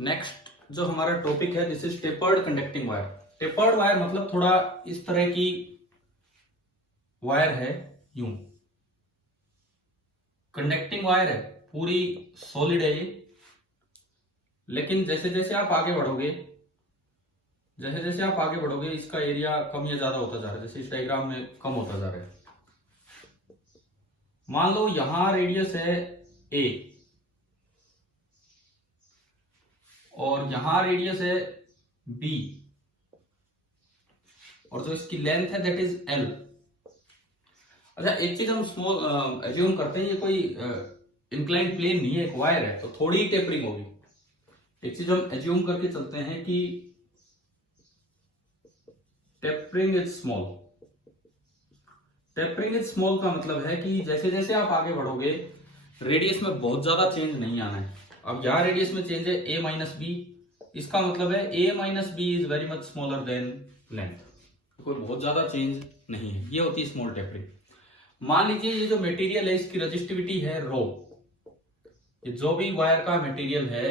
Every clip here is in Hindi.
नेक्स्ट जो हमारा टॉपिक है this is tapered conducting wire. Tapered wire मतलब थोड़ा इस तरह की वायर है, यूं कंडक्टिंग वायर है, पूरी सॉलिड है ये। लेकिन जैसे जैसे आप आगे बढ़ोगे इसका एरिया कम या ज्यादा होता जा रहा है। जैसे इस डायग्राम में कम होता जा रहा है। मान लो यहां रेडियस है ए और यहां रेडियस है बी और जो इसकी लेंथ है दैट इज एल। अच्छा, एक चीज हम स्मॉल एज्यूम करते हैं, ये कोई इंक्लाइन प्लेन नहीं है, एक वायर है, तो थोड़ी ही टेपरिंग होगी। एक चीज हम एज्यूम करके चलते हैं कि tapering is small. Tapering is small का मतलब है कि जैसे जैसे आप आगे बढ़ोगे रेडियस में बहुत ज्यादा चेंज नहीं आना है। अब यहां रेडियस में चेंज है a माइनस बी, इसका मतलब है a minus B is very much smaller than length. कोई बहुत ज्यादा चेंज नहीं है, ये होती है स्मॉल टेपरिंग। मान लीजिए ये जो मटेरियल है इसकी रेजिस्टिविटी है रो, ये जो भी वायर का मटेरियल है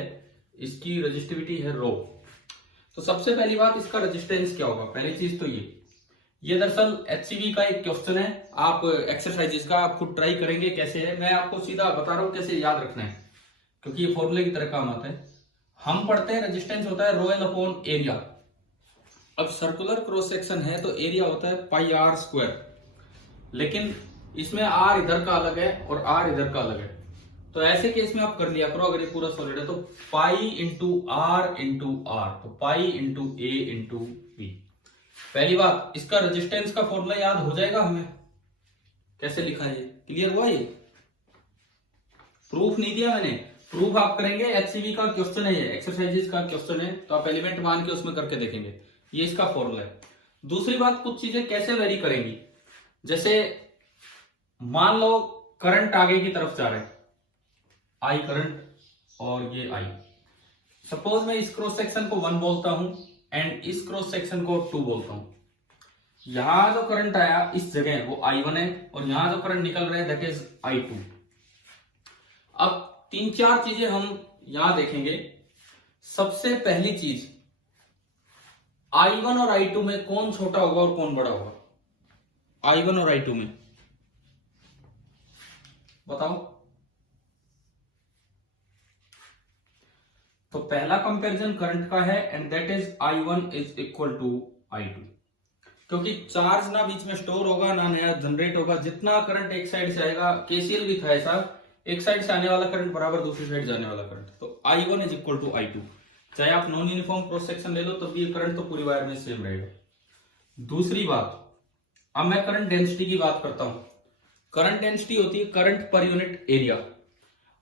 इसकी रेजिस्टिविटी है रो। तो सबसे पहली बात, इसका रेजिस्टेंस क्या होगा। पहली चीज तो ये दरअसल HCV का एक क्वेश्चन है, आप एक्सरसाइजेस का आप खुद ट्राई करेंगे कैसे है। मैं आपको सीधा बता रहा हूं कैसे याद रखना है, क्योंकि ये फॉर्मूले की तरह काम आता है। हम पढ़ते हैं रेजिस्टेंस होता है रो एल अपॉन एरिया। अब सर्कुलर क्रॉस सेक्शन है तो एरिया होता है पाई आर स्क्वायर, लेकिन इसमें आर इधर का अलग है और आर इधर का अलग है। तो ऐसे केस में आप कर लिया करो, अगर ये पूरा सॉलिड है तो पाई इंटू आर, तो पाई इंटू ए इंटू बी। पहली बात, इसका रेजिस्टेंस का फॉर्मूला याद हो जाएगा हमें, कैसे लिखा है, क्लियर हुआ। ये प्रूफ नहीं दिया मैंने, प्रूफ आप करेंगे। HCV का क्वेश्चन है, ये एक्सरसाइजेस का क्वेश्चन है, तो आप एलिमेंट मान के उसमें करके देखेंगे। ये इसका फॉर्मूला है। दूसरी बात, कुछ चीजें कैसे वेरी करेंगी। जैसे मान लो करंट आगे की तरफ जा रहा है, आई करंट, और ये आई। सपोज मैं इस क्रॉस सेक्शन को 1 बोलता हूं एंड इस क्रॉस सेक्शन को 2 बोलता हूं। यहां जो करंट आया इस जगह वो I1 है और यहां जो करंट निकल रहा है दैट इज I2। अब 3-4 चीजें हम यहां देखेंगे। सबसे पहली चीज, I1 और I2 में कौन छोटा होगा और कौन बड़ा होगा। I1 और I2 में बताओ। तो पहला कंपैरिजन करंट का है and that is I1 is equal to I2, क्योंकि चार्ज ना बीच में स्टोर होगा ना नया जनरेट होगा। जितना करंट एक साइड से आएगा, KCL भी था ऐसा, एक साइड से आने वाला करंट बराबर दूसरी साइड जाने वाला करंट। तो I1 is equal to I2। चाहे आप नॉन यूनिफॉर्म क्रॉस सेक्शन ले लो तब भी करंट तो पूरी वायर में सेम रहेगा। दूसरी बात, अब मैं करंट डेंसिटी की बात करता हूं। करंट डेंसिटी होती है करंट पर यूनिट एरिया।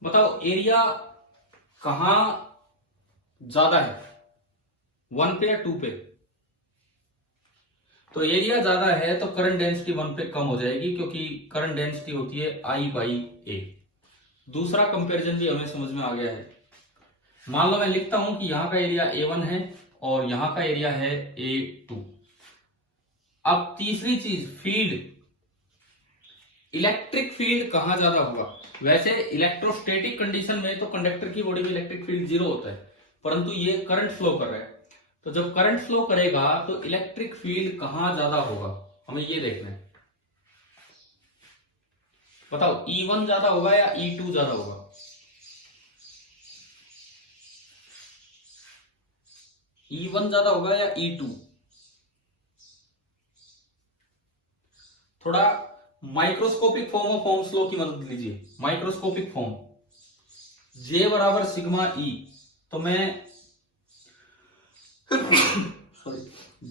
बताओ एरिया कहां ज्यादा है, 1 पे या 2 पे। तो एरिया ज्यादा है तो करंट डेंसिटी 1 पे कम हो जाएगी, क्योंकि करंट डेंसिटी होती है I बाई ए। दूसरा कंपैरिजन भी हमें समझ में आ गया है। मान लो मैं लिखता हूं कि यहां का एरिया A1 है और यहां का एरिया है A2। अब तीसरी चीज, फील्ड, इलेक्ट्रिक फील्ड कहां ज्यादा होगा। वैसे इलेक्ट्रोस्टैटिक कंडीशन में तो कंडक्टर की बॉडी में इलेक्ट्रिक फील्ड 0 होता है, परंतु ये करंट फ्लो कर रहा है, तो जब करंट फ्लो करेगा तो इलेक्ट्रिक फील्ड कहां ज्यादा होगा, हमें ये देखना है। बताओ E1 ज्यादा होगा या E2 ज्यादा होगा। E1 ज्यादा होगा या E2। थोड़ा microscopic form of Ohm's law की मदद लीजिए। माइक्रोस्कोपिक फॉर्म, J बराबर सिग्मा E, तो मैं सॉरी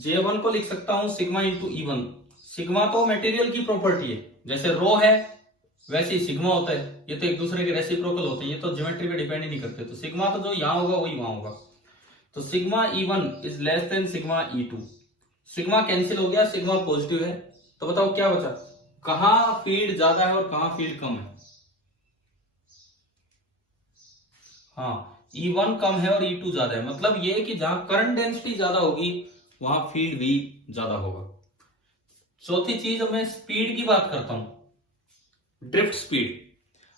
J1 को लिख सकता हूं सिग्मा इंटू E1। सिग्मा तो मटेरियल की प्रॉपर्टी है, जैसे रो है वैसे ही सिग्मा होता है। ये तो एक दूसरे के रेसिप्रोकल होते हैं, ये तो ज्योमेट्री पे डिपेंड ही नहीं करते। तो सिग्मा तो जो यहां होगा वही वहां होगा। तो sigma E1 is less than sigma E2। Sigma cancel हो गया, सिग्मा पॉजिटिव है। तो बताओ क्या बचा, कहां फील्ड ज्यादा है और कहां फील्ड कम है। हाँ, E1 कम है और E2 ज्यादा है, मतलब ये कि जहां करंट डेंसिटी ज्यादा होगी वहां फील्ड भी ज्यादा होगा। चौथी चीज, मैं स्पीड की बात करता हूं, ड्रिफ्ट स्पीड।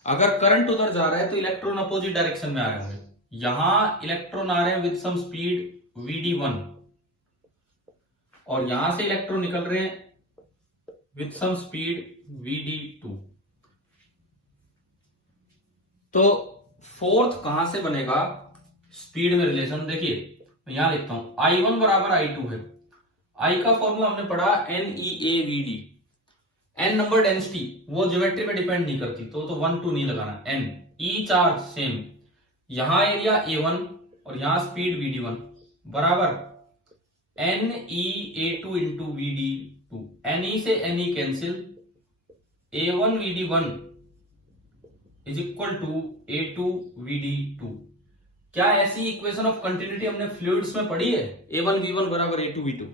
अगर करंट उधर जा रहा है तो इलेक्ट्रॉन अपोजिट डायरेक्शन में आ रहे होंगे, यहां इलेक्ट्रॉन आ रहे हैं विद सम स्पीड Vd1 और यहां से इलेक्ट्रॉन निकल रहे हैं विद सम स्पीड Vd2। तो फोर्थ कहां से बनेगा स्पीड में रिलेशन? देखिए यहां लिखता हूं I1 बराबर I2 है। I का फॉर्मूला हमने पढ़ा NeAVD, N नंबर डेंसिटी, वो ज्योमेट्री पे डिपेंड नहीं करती, तो 1 2 नहीं लगाना। N E चार्ज सेम, यहां एरिया A1 और यहां स्पीड Vd1 बराबर NeA2 इंटू Vd2। Ne से Ne cancel, A1 Vd1 is equal to A2 Vd2। क्या ऐसी इक्वेशन ऑफ कंटिन्यूटी हमने फ्लूइड्स में पढ़ी है? A1 V1 बराबर A2 V2।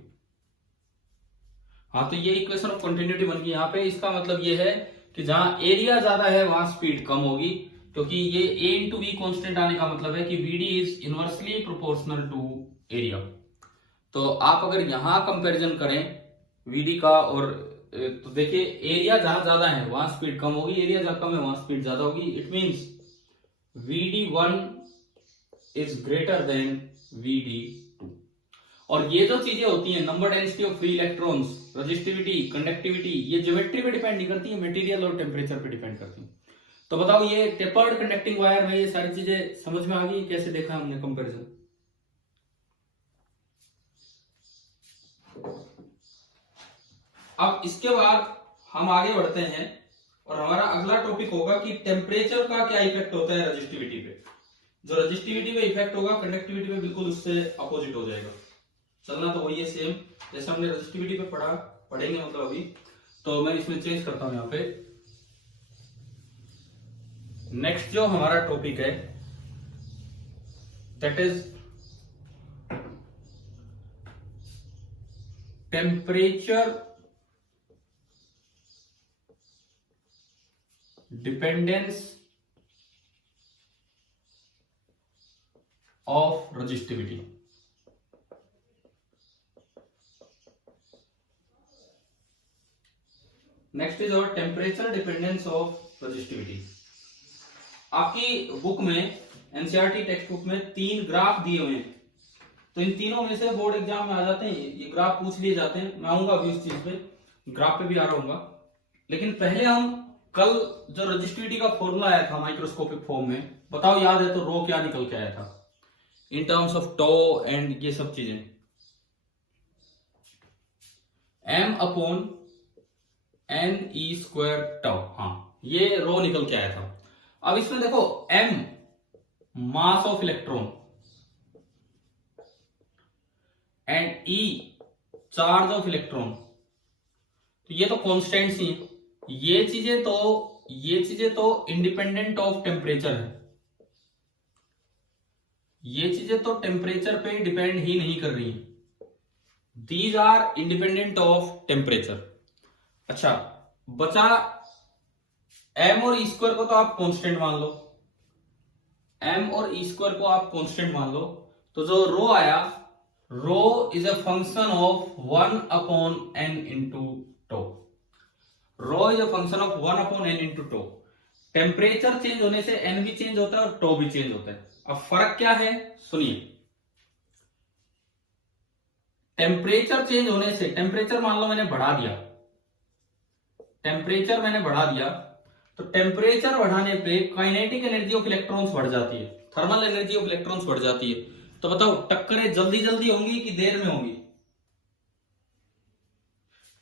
हाँ, तो ये इक्वेशन ऑफ कंटिन्यूटी बन गई यहाँ पे। इसका मतलब ये है कि जहां एरिया ज्यादा है वहां स्पीड कम होगी, क्योंकि ये A इंटू वी कॉन्स्टेंट आने का मतलब है कि Vd is inversely proportional to area. तो आप अगर यहां कंपैरिजन करें Vd का और तो देखिए एरिया जहां ज्यादा है वहां स्पीड कम होगी, एरिया जहां कम है वहां स्पीड ज्यादा होगी। It means Vd1 is greater than Vd2। और ये जो चीजें होती हैं, number density of free electrons, resistivity, conductivity, ये ज्योमेट्री पे डिपेंड नहीं करती है, मटेरियल और टेम्परेचर पे डिपेंड करती है। तो बताओ ये टेपर्ड कंडक्टिंग वायर में ये सारी चीजें समझ में आ गई? कैसे देखा हमने कंपैरिजन? अब इसके बाद हम आगे बढ़ते हैं और हमारा अगला टॉपिक होगा कि टेम्परेचर का क्या इफेक्ट होता है रजिस्टिविटी पे। जो रजिस्टिविटी पे इफेक्ट होगा कंडक्टिविटी पे बिल्कुल उससे अपोजिट हो जाएगा। चलना तो वही है सेम जैसे हमने रजिस्टिविटी पे पढ़ेंगे मतलब अभी। तो मैं इसमें चेंज करता हूं यहाँ पे। नेक्स्ट जो हमारा टॉपिक है that is temperature dependence of resistivity. Next is और टेम्परेचर डिपेंडेंस ऑफ रजिस्टिविटी। आपकी बुक में एनसीईआरटी टेक्स्ट बुक में 3 ग्राफ दिए हुए हैं, तो इन तीनों में से बोर्ड एग्जाम में आ जाते हैं, ये ग्राफ पूछ लिए जाते हैं। मैं आऊंगा अभी इस चीज पे, ग्राफ पे भी आ रहा हूंगा। लेकिन पहले हम कल जो रजिस्टिविटी का फॉर्मूला आया था माइक्रोस्कोपिक फॉर्म में, बताओ याद है तो रो क्या निकल के आया था in terms of tau and ये सब चीजें? m upon Ne² tau. हाँ, ये रो निकल के आया था। अब इसमें देखो m mass of electron and E charge of electron, तो ये तो कॉन्स्टेंट्स ही हैं। ये चीजें तो इंडिपेंडेंट ऑफ टेम्परेचर है, ये चीजें तो टेम्परेचर पे डिपेंड ही नहीं कर रही हैं। These are independent of temperature. अच्छा, बचा m और E² को तो आप कांस्टेंट मान लो, m और E² को आप कांस्टेंट मान लो। तो जो रो आया, rho is a function of 1 upon n into tau. Rho is a function of 1 upon n into tau. Temperature change होने से n भी चेंज होता है और टो भी चेंज होता है। अब फर्क क्या है सुनिए। टेम्परेचर चेंज होने से, टेम्परेचर मान लो मैंने बढ़ा दिया, टेम्परेचर मैंने बढ़ा दिया, तो टेम्परेचर बढ़ाने पे काइनेटिक एनर्जी ऑफ इलेक्ट्रॉन्स बढ़ जाती है, थर्मल एनर्जी ऑफ इलेक्ट्रॉन्स बढ़ जाती है। तो बताओ टक्करें जल्दी जल्दी होंगी कि देर में होंगी?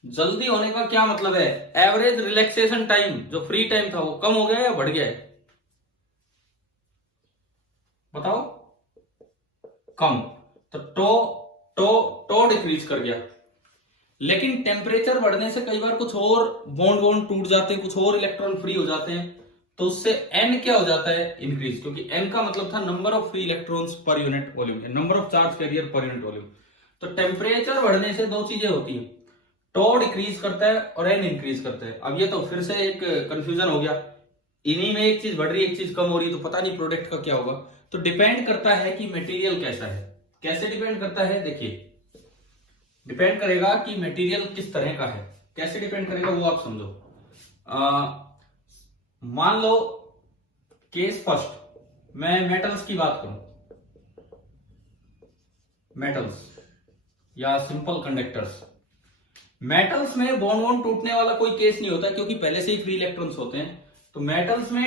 जल्दी होने का क्या मतलब है? एवरेज रिलैक्सेशन टाइम, जो फ्री टाइम था वो कम हो गया या बढ़ गया है? बताओ। कम। तो टो डिक्रीज कर गया। लेकिन टेम्परेचर बढ़ने से कई बार कुछ और बॉन्ड टूट जाते हैं, कुछ और इलेक्ट्रॉन फ्री हो जाते हैं, तो उससे n क्या हो जाता है? इंक्रीज। क्योंकि n का मतलब था number of free electrons per unit volume, number of charge carrier per unit volume. तो टेम्परेचर बढ़ने से दो चीजें होती हैं, टो डिक्रीज करता है और n इंक्रीज करता है। अब ये तो फिर से एक कंफ्यूजन हो गया, इन्हीं में एक चीज बढ़ रही है एक चीज कम हो रही है, तो पता नहीं प्रोडक्ट का क्या होगा। तो डिपेंड करता है कि मटेरियल कैसा है। कैसे डिपेंड करता है? देखिए, डिपेंड करेगा कि मटेरियल किस तरह का है। कैसे डिपेंड करेगा वो आप समझो। मान लो केस फर्स्ट, मैं मेटल्स की बात करूं, मेटल्स या सिंपल कंडक्टर्स, मेटल्स में बॉन्ड वॉन्ड टूटने वाला कोई केस नहीं होता क्योंकि पहले से ही फ्री इलेक्ट्रॉन्स होते हैं। तो मेटल्स में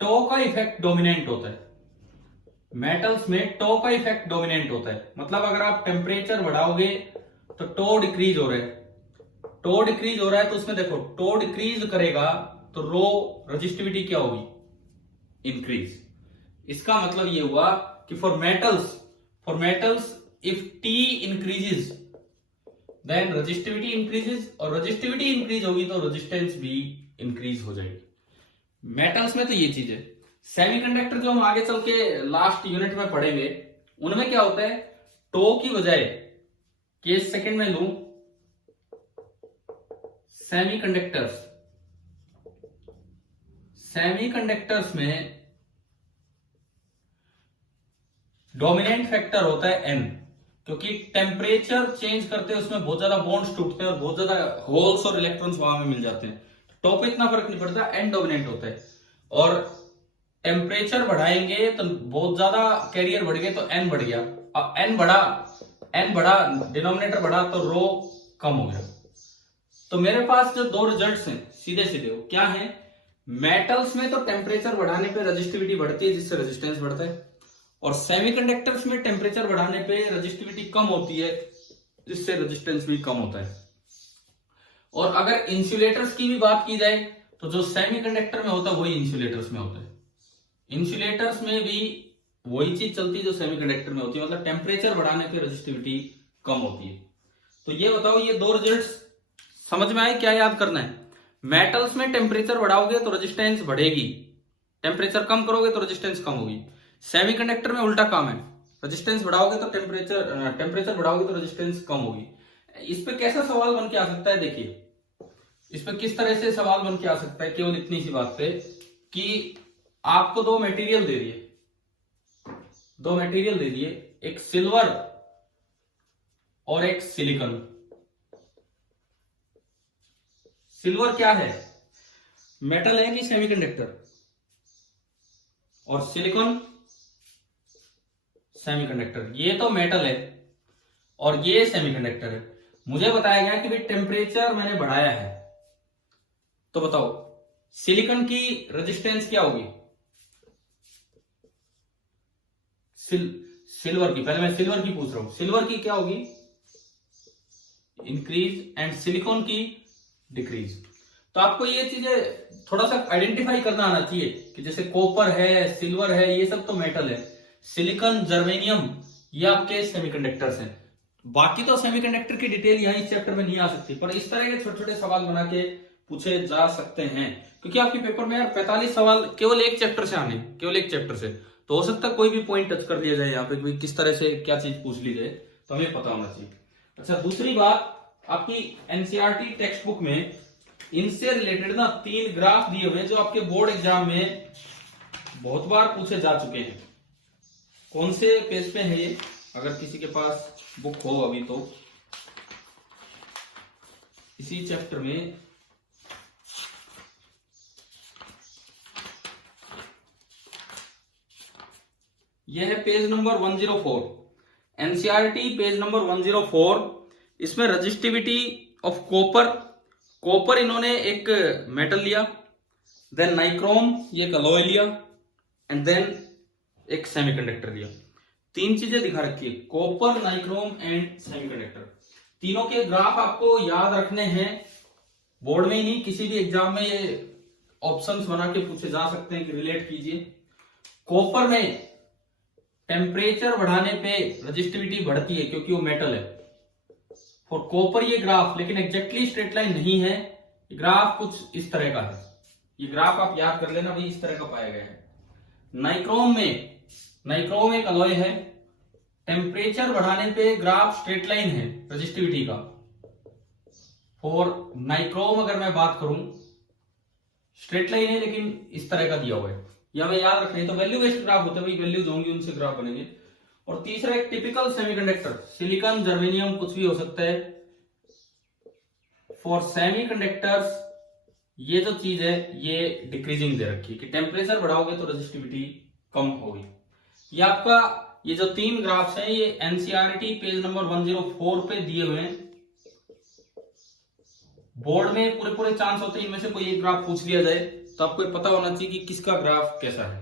टो का इफेक्ट डोमिनेंट होता है, मेटल्स में टो का इफेक्ट डोमिनेंट होता है। मतलब अगर आप टेम्परेचर बढ़ाओगे तो टो डिक्रीज हो रहा है, टो डिक्रीज हो रहा है तो उसमें देखो टो डिक्रीज करेगा तो रो रेजिस्टिविटी क्या होगी, इंक्रीज। इसका मतलब ये हुआ कि for metals if T increases then resistivity increases, और रेजिस्टिविटी इंक्रीज होगी तो रेजिस्टेंस भी इंक्रीज हो जाएगी। मेटल्स में तो ये चीज है। सेमीकंडक्टर जो हम आगे चल के लास्ट यूनिट में पढ़ेंगे उनमें क्या होता है, टो की बजाय केस सेकंड में लूं सेमीकंडक्टर्स में डोमिनेंट फैक्टर होता है एन, क्योंकि टेम्परेचर चेंज करते हैं उसमें बहुत ज्यादा बॉन्ड्स टूटते हैं और बहुत ज्यादा होल्स और इलेक्ट्रॉन्स वहां में मिल जाते हैं। टॉप पे इतना फर्क नहीं पड़ता, एन डोमिनेंट होता है। और टेम्परेचर बढ़ाएंगे तो बहुत ज्यादा कैरियर बढ़ गए तो एन बढ़ गया, अब एन बढ़ा डिनोमिनेटर बढ़ा तो रो कम हो गया। तो मेरे पास जो दो रिजल्ट्स हैं सीधे सीधे वो क्या है, मेटल्स में तो टेम्परेचर बढ़ाने पे रेजिस्टिविटी बढ़ती है जिससे रेजिस्टेंस बढ़ता है, और सेमीकंडक्टर्स में टेम्परेचर बढ़ाने पे रेजिस्टिविटी कम होती है जिससे रेजिस्टेंस भी कम होता है। और अगर इंसुलेटर्स की भी बात की जाए तो जो सेमीकंडक्टर में होता है वही इंसुलेटर्स में होता है। इंसुलेटर्स में भी वही चीज चलती है जो सेमीकंडक्टर में होती है, मतलब टेम्परेचर बढ़ाने पे रेजिस्टिविटी कम होती है। तो ये बताओ, ये दो रिजल्ट्स समझ में आए? क्या याद करना है, मेटल्स में टेम्परेचर बढ़ाओगे तो रेजिस्टेंस बढ़ेगी, टेम्परेचर कम करोगे तो रेजिस्टेंस कम होगी। सेमीकंडक्टर में उल्टा काम है, रेजिस्टेंस बढ़ाओगे तो टेम्परेचर बढ़ाओगे तो रेजिस्टेंस कम होगी। इस पे कैसा सवाल बन के आ सकता है, देखिए इस पे किस तरह से सवाल बन के आ सकता है, केवल इतनी सी बात पे कि आपको दो मटेरियल दे दिए, एक सिल्वर और एक सिलिकॉन। सिल्वर क्या है, मेटल है कि सेमीकंडक्टर, और सिलिकॉन सेमीकंडक्टर। ये तो मेटल है और ये सेमीकंडक्टर है। मुझे बताया गया कि भाई टेम्परेचर मैंने बढ़ाया है, तो बताओ सिलिकॉन की रेजिस्टेंस क्या होगी, सिल्वर की, पहले मैं सिल्वर की पूछ रहा हूं, सिल्वर की क्या होगी, इंक्रीज, एंड सिलिकॉन की डिक्रीज। तो आपको ये चीजें थोड़ा सा आइडेंटिफाई करना आना चाहिए कि जैसे कॉपर है, सिल्वर है, ये सब तो मेटल है, सिलिकॉन, जर्मेनियम ये आपके सेमीकंडक्टर्स हैं। बाकी तो सेमीकंडक्टर की डिटेल यहाँ इस चैप्टर में नहीं आ सकती, पर इस तरह के छोटे छोटे सवाल बना के पूछे जा सकते हैं, क्योंकि आपके पेपर में यार 45 सवाल केवल एक चैप्टर से आने, केवल एक चैप्टर से, तो हो सकता है कोई भी पॉइंट टच कर लिया जाए यहाँ पे, किस तरह से क्या चीज पूछ ली जाए, तो हमें पता होना चाहिए। अच्छा, दूसरी बात, आपकी एनसीईआरटी टेक्स्ट बुक में इनसे रिलेटेड ना 3 ग्राफ दिए हुए हैं जो आपके बोर्ड एग्जाम में बहुत बार पूछे जा चुके हैं। कौन से पेज पे है ये, अगर किसी के पास बुक हो अभी तो इसी चैप्टर में यह है page number 104, NCERT page number 104। इसमें रजिस्टिविटी ऑफ कॉपर इन्होंने एक मेटल लिया, देन नाइक्रोम ये एक अलॉय लिया, एंड देन एक सेमीकंडक्टर लिया। 3 चीजें दिखा रखी है, कॉपर, नाइक्रोम एंड सेमीकंडक्टर। तीनों के ग्राफ आपको याद रखने हैं, बोर्ड में ही नहीं किसी भी एग्जाम में ये ऑप्शंस बना के पूछे जा सकते हैं कि रिलेट कीजिए। कॉपर में टेम्परेचर बढ़ाने पे रेजिस्टिविटी बढ़ती है क्योंकि वो मेटल है, फॉर कॉपर ये ग्राफ, लेकिन एग्जैक्टली स्ट्रेट लाइन नहीं है, ग्राफ कुछ इस तरह का है, ये ग्राफ आप याद कर लेना भाई, इस तरह का पाया गया है। नाइक्रोम एक अलॉय है, टेम्परेचर बढ़ाने पे ग्राफ स्ट्रेट लाइन है रेजिस्टिविटी का, फॉर नाइक्रोम अगर मैं बात करूं स्ट्रेट लाइन है लेकिन इस तरह का दिया हुआ है, या हमें याद रखना है। तो वैल्यू बेस्ड ग्राफ होते हैं भाई, वैल्यूज होंगी उनसे ग्राफ बनेंगे। और तीसरा एक टिपिकल सेमीकंडक्टर, सिलिकॉन, जर्मेनियम कुछ भी हो सकता है। फॉर सेमीकंडक्टर्स ये जो चीज है ये डिक्रीजिंग दे रखी है कि टेम्परेचर बढ़ाओगे तो रेजिस्टिविटी कम होगी। ये आपका ये जो 3 ग्राफ्स हैं ये एनसीईआरटी पेज नंबर 104 पे दिए हुए हैं। बोर्ड में पूरे पूरे चांस होते हैं इनमें से कोई एक ग्राफ पूछ लिया जाए, तो आपको पता होना चाहिए कि किसका ग्राफ कैसा है।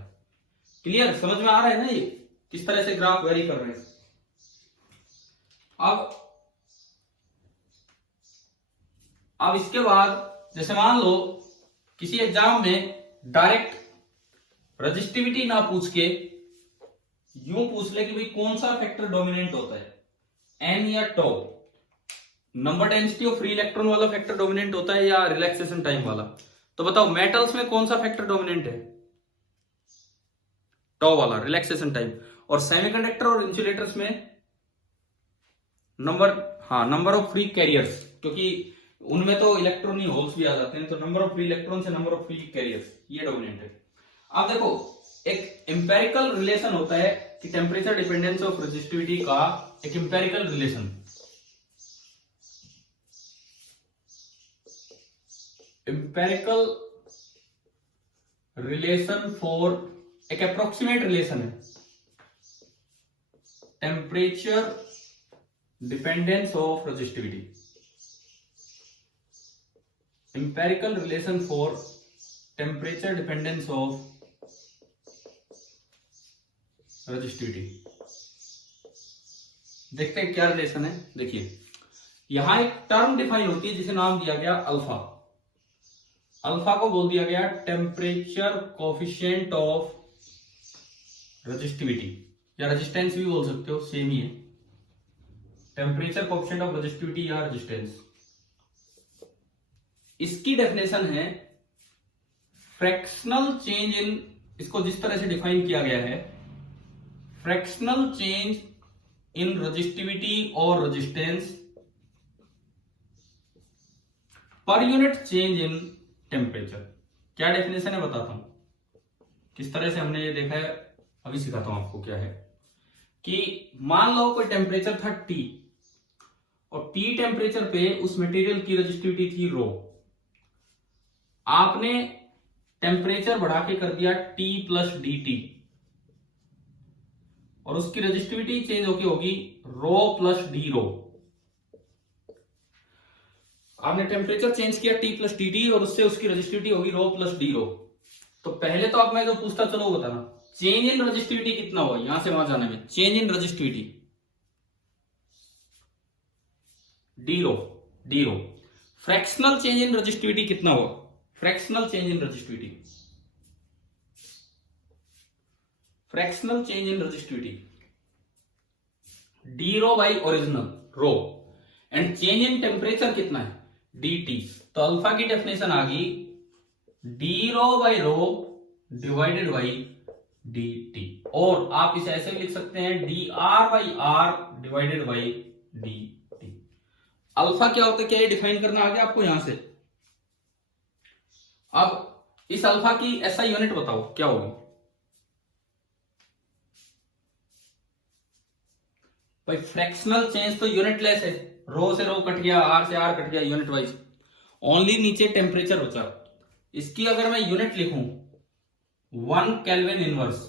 क्लियर, समझ में आ रहा है ना ये किस तरह से ग्राफ वेरी कर रहे हैं। अब इसके बाद जैसे मान लो किसी एग्जाम में डायरेक्ट रजिस्टिविटी ना पूछ के यूं पूछ ले कि भाई कौन सा फैक्टर डोमिनेंट होता है, एन या tau, number density of free electron वाला फैक्टर डोमिनेंट होता है या रिलैक्सेशन टाइम वाला। तो बताओ मेटल्स में कौन सा फैक्टर डोमिनेंट है, टो वाला रिलैक्सेशन टाइम। और सेमीकंडक्टर और इंसुलेटर्स में नंबर ऑफ फ्री कैरियर्स, क्योंकि उनमें तो इलेक्ट्रॉन होल्स भी आ जाते हैं, तो नंबर ऑफ फ्री इलेक्ट्रॉन से नंबर ऑफ फ्री कैरियर्स ये डोमिनेंट है। अब देखो एक एम्पेरिकल रिलेशन होता है कि टेम्परेचर डिपेंडेंस ऑफ रेजिस्टिविटी का एक एम्पेरिकल रिलेशन फॉर एक अप्रोक्सीमेट रिलेशन है temperature dependence of resistivity, empirical relation for temperature dependence of resistivity। देखते हैं क्या रिलेशन है। देखिए यहां एक टर्म डिफाइन होती है जिसे नाम दिया गया अल्फा। अल्फा को बोल दिया गया टेम्परेचर कोफिशिएंट ऑफ रेजिस्टिविटी, या रेजिस्टेंस भी बोल सकते हो, सेम ही है, टेम्परेचर कोफिशिएंट ऑफ रेजिस्टिविटी या रेजिस्टेंस। इसकी डेफिनेशन है फ्रैक्शनल चेंज इन, इसको जिस तरह से डिफाइन किया गया है, फ्रैक्शनल चेंज इन रेजिस्टिविटी और resistance per unit change in temperature. क्या डेफिनेशन है बताता हूं, किस तरह से हमने ये देखा है अभी सिखाता हूं आपको। क्या है कि मान लो कोई टेम्परेचर था T, और T टेम्परेचर पे उस मटेरियल की रेजिस्टिविटी थी रो। आपने टेम्परेचर बढ़ा के कर दिया T प्लस dt, और उसकी रेजिस्टिविटी चेंज होके होगी रो प्लस डी रो। आपने टेम्परेचर चेंज किया T प्लस dt और उससे उसकी रेजिस्टिविटी होगी रो प्लस डी रो। तो पहले तो आप मैं जो पूछता चलो बताना, चेंज इन रेजिस्टिविटी कितना होगा यहां से वहां जाने में, change in resistivity d rho. Fractional change in resistivity कितना होगा, fractional change in resistivity d rho by original rho, and change in temperature कितना है dt। तो अल्फा की डेफिनेशन आ गई d rho by rho divided by dt, और आप इसे ऐसे भी लिख सकते हैं dr by r divided by dt। Alpha क्या होता है, क्या ये डिफाइन करना आ गया आपको यहां से। अब इस अल्फा की ऐसा यूनिट बताओ क्या होगी। भाई फ्रैक्शनल चेंज तो यूनिटलेस है, रो से रो कट गया, आर से आर कट गया, यूनिट वाइज। ओनली नीचे टेम्परेचर बचा। इसकी अगर मैं यूनिट लिखूं 1 केल्विन इनवर्स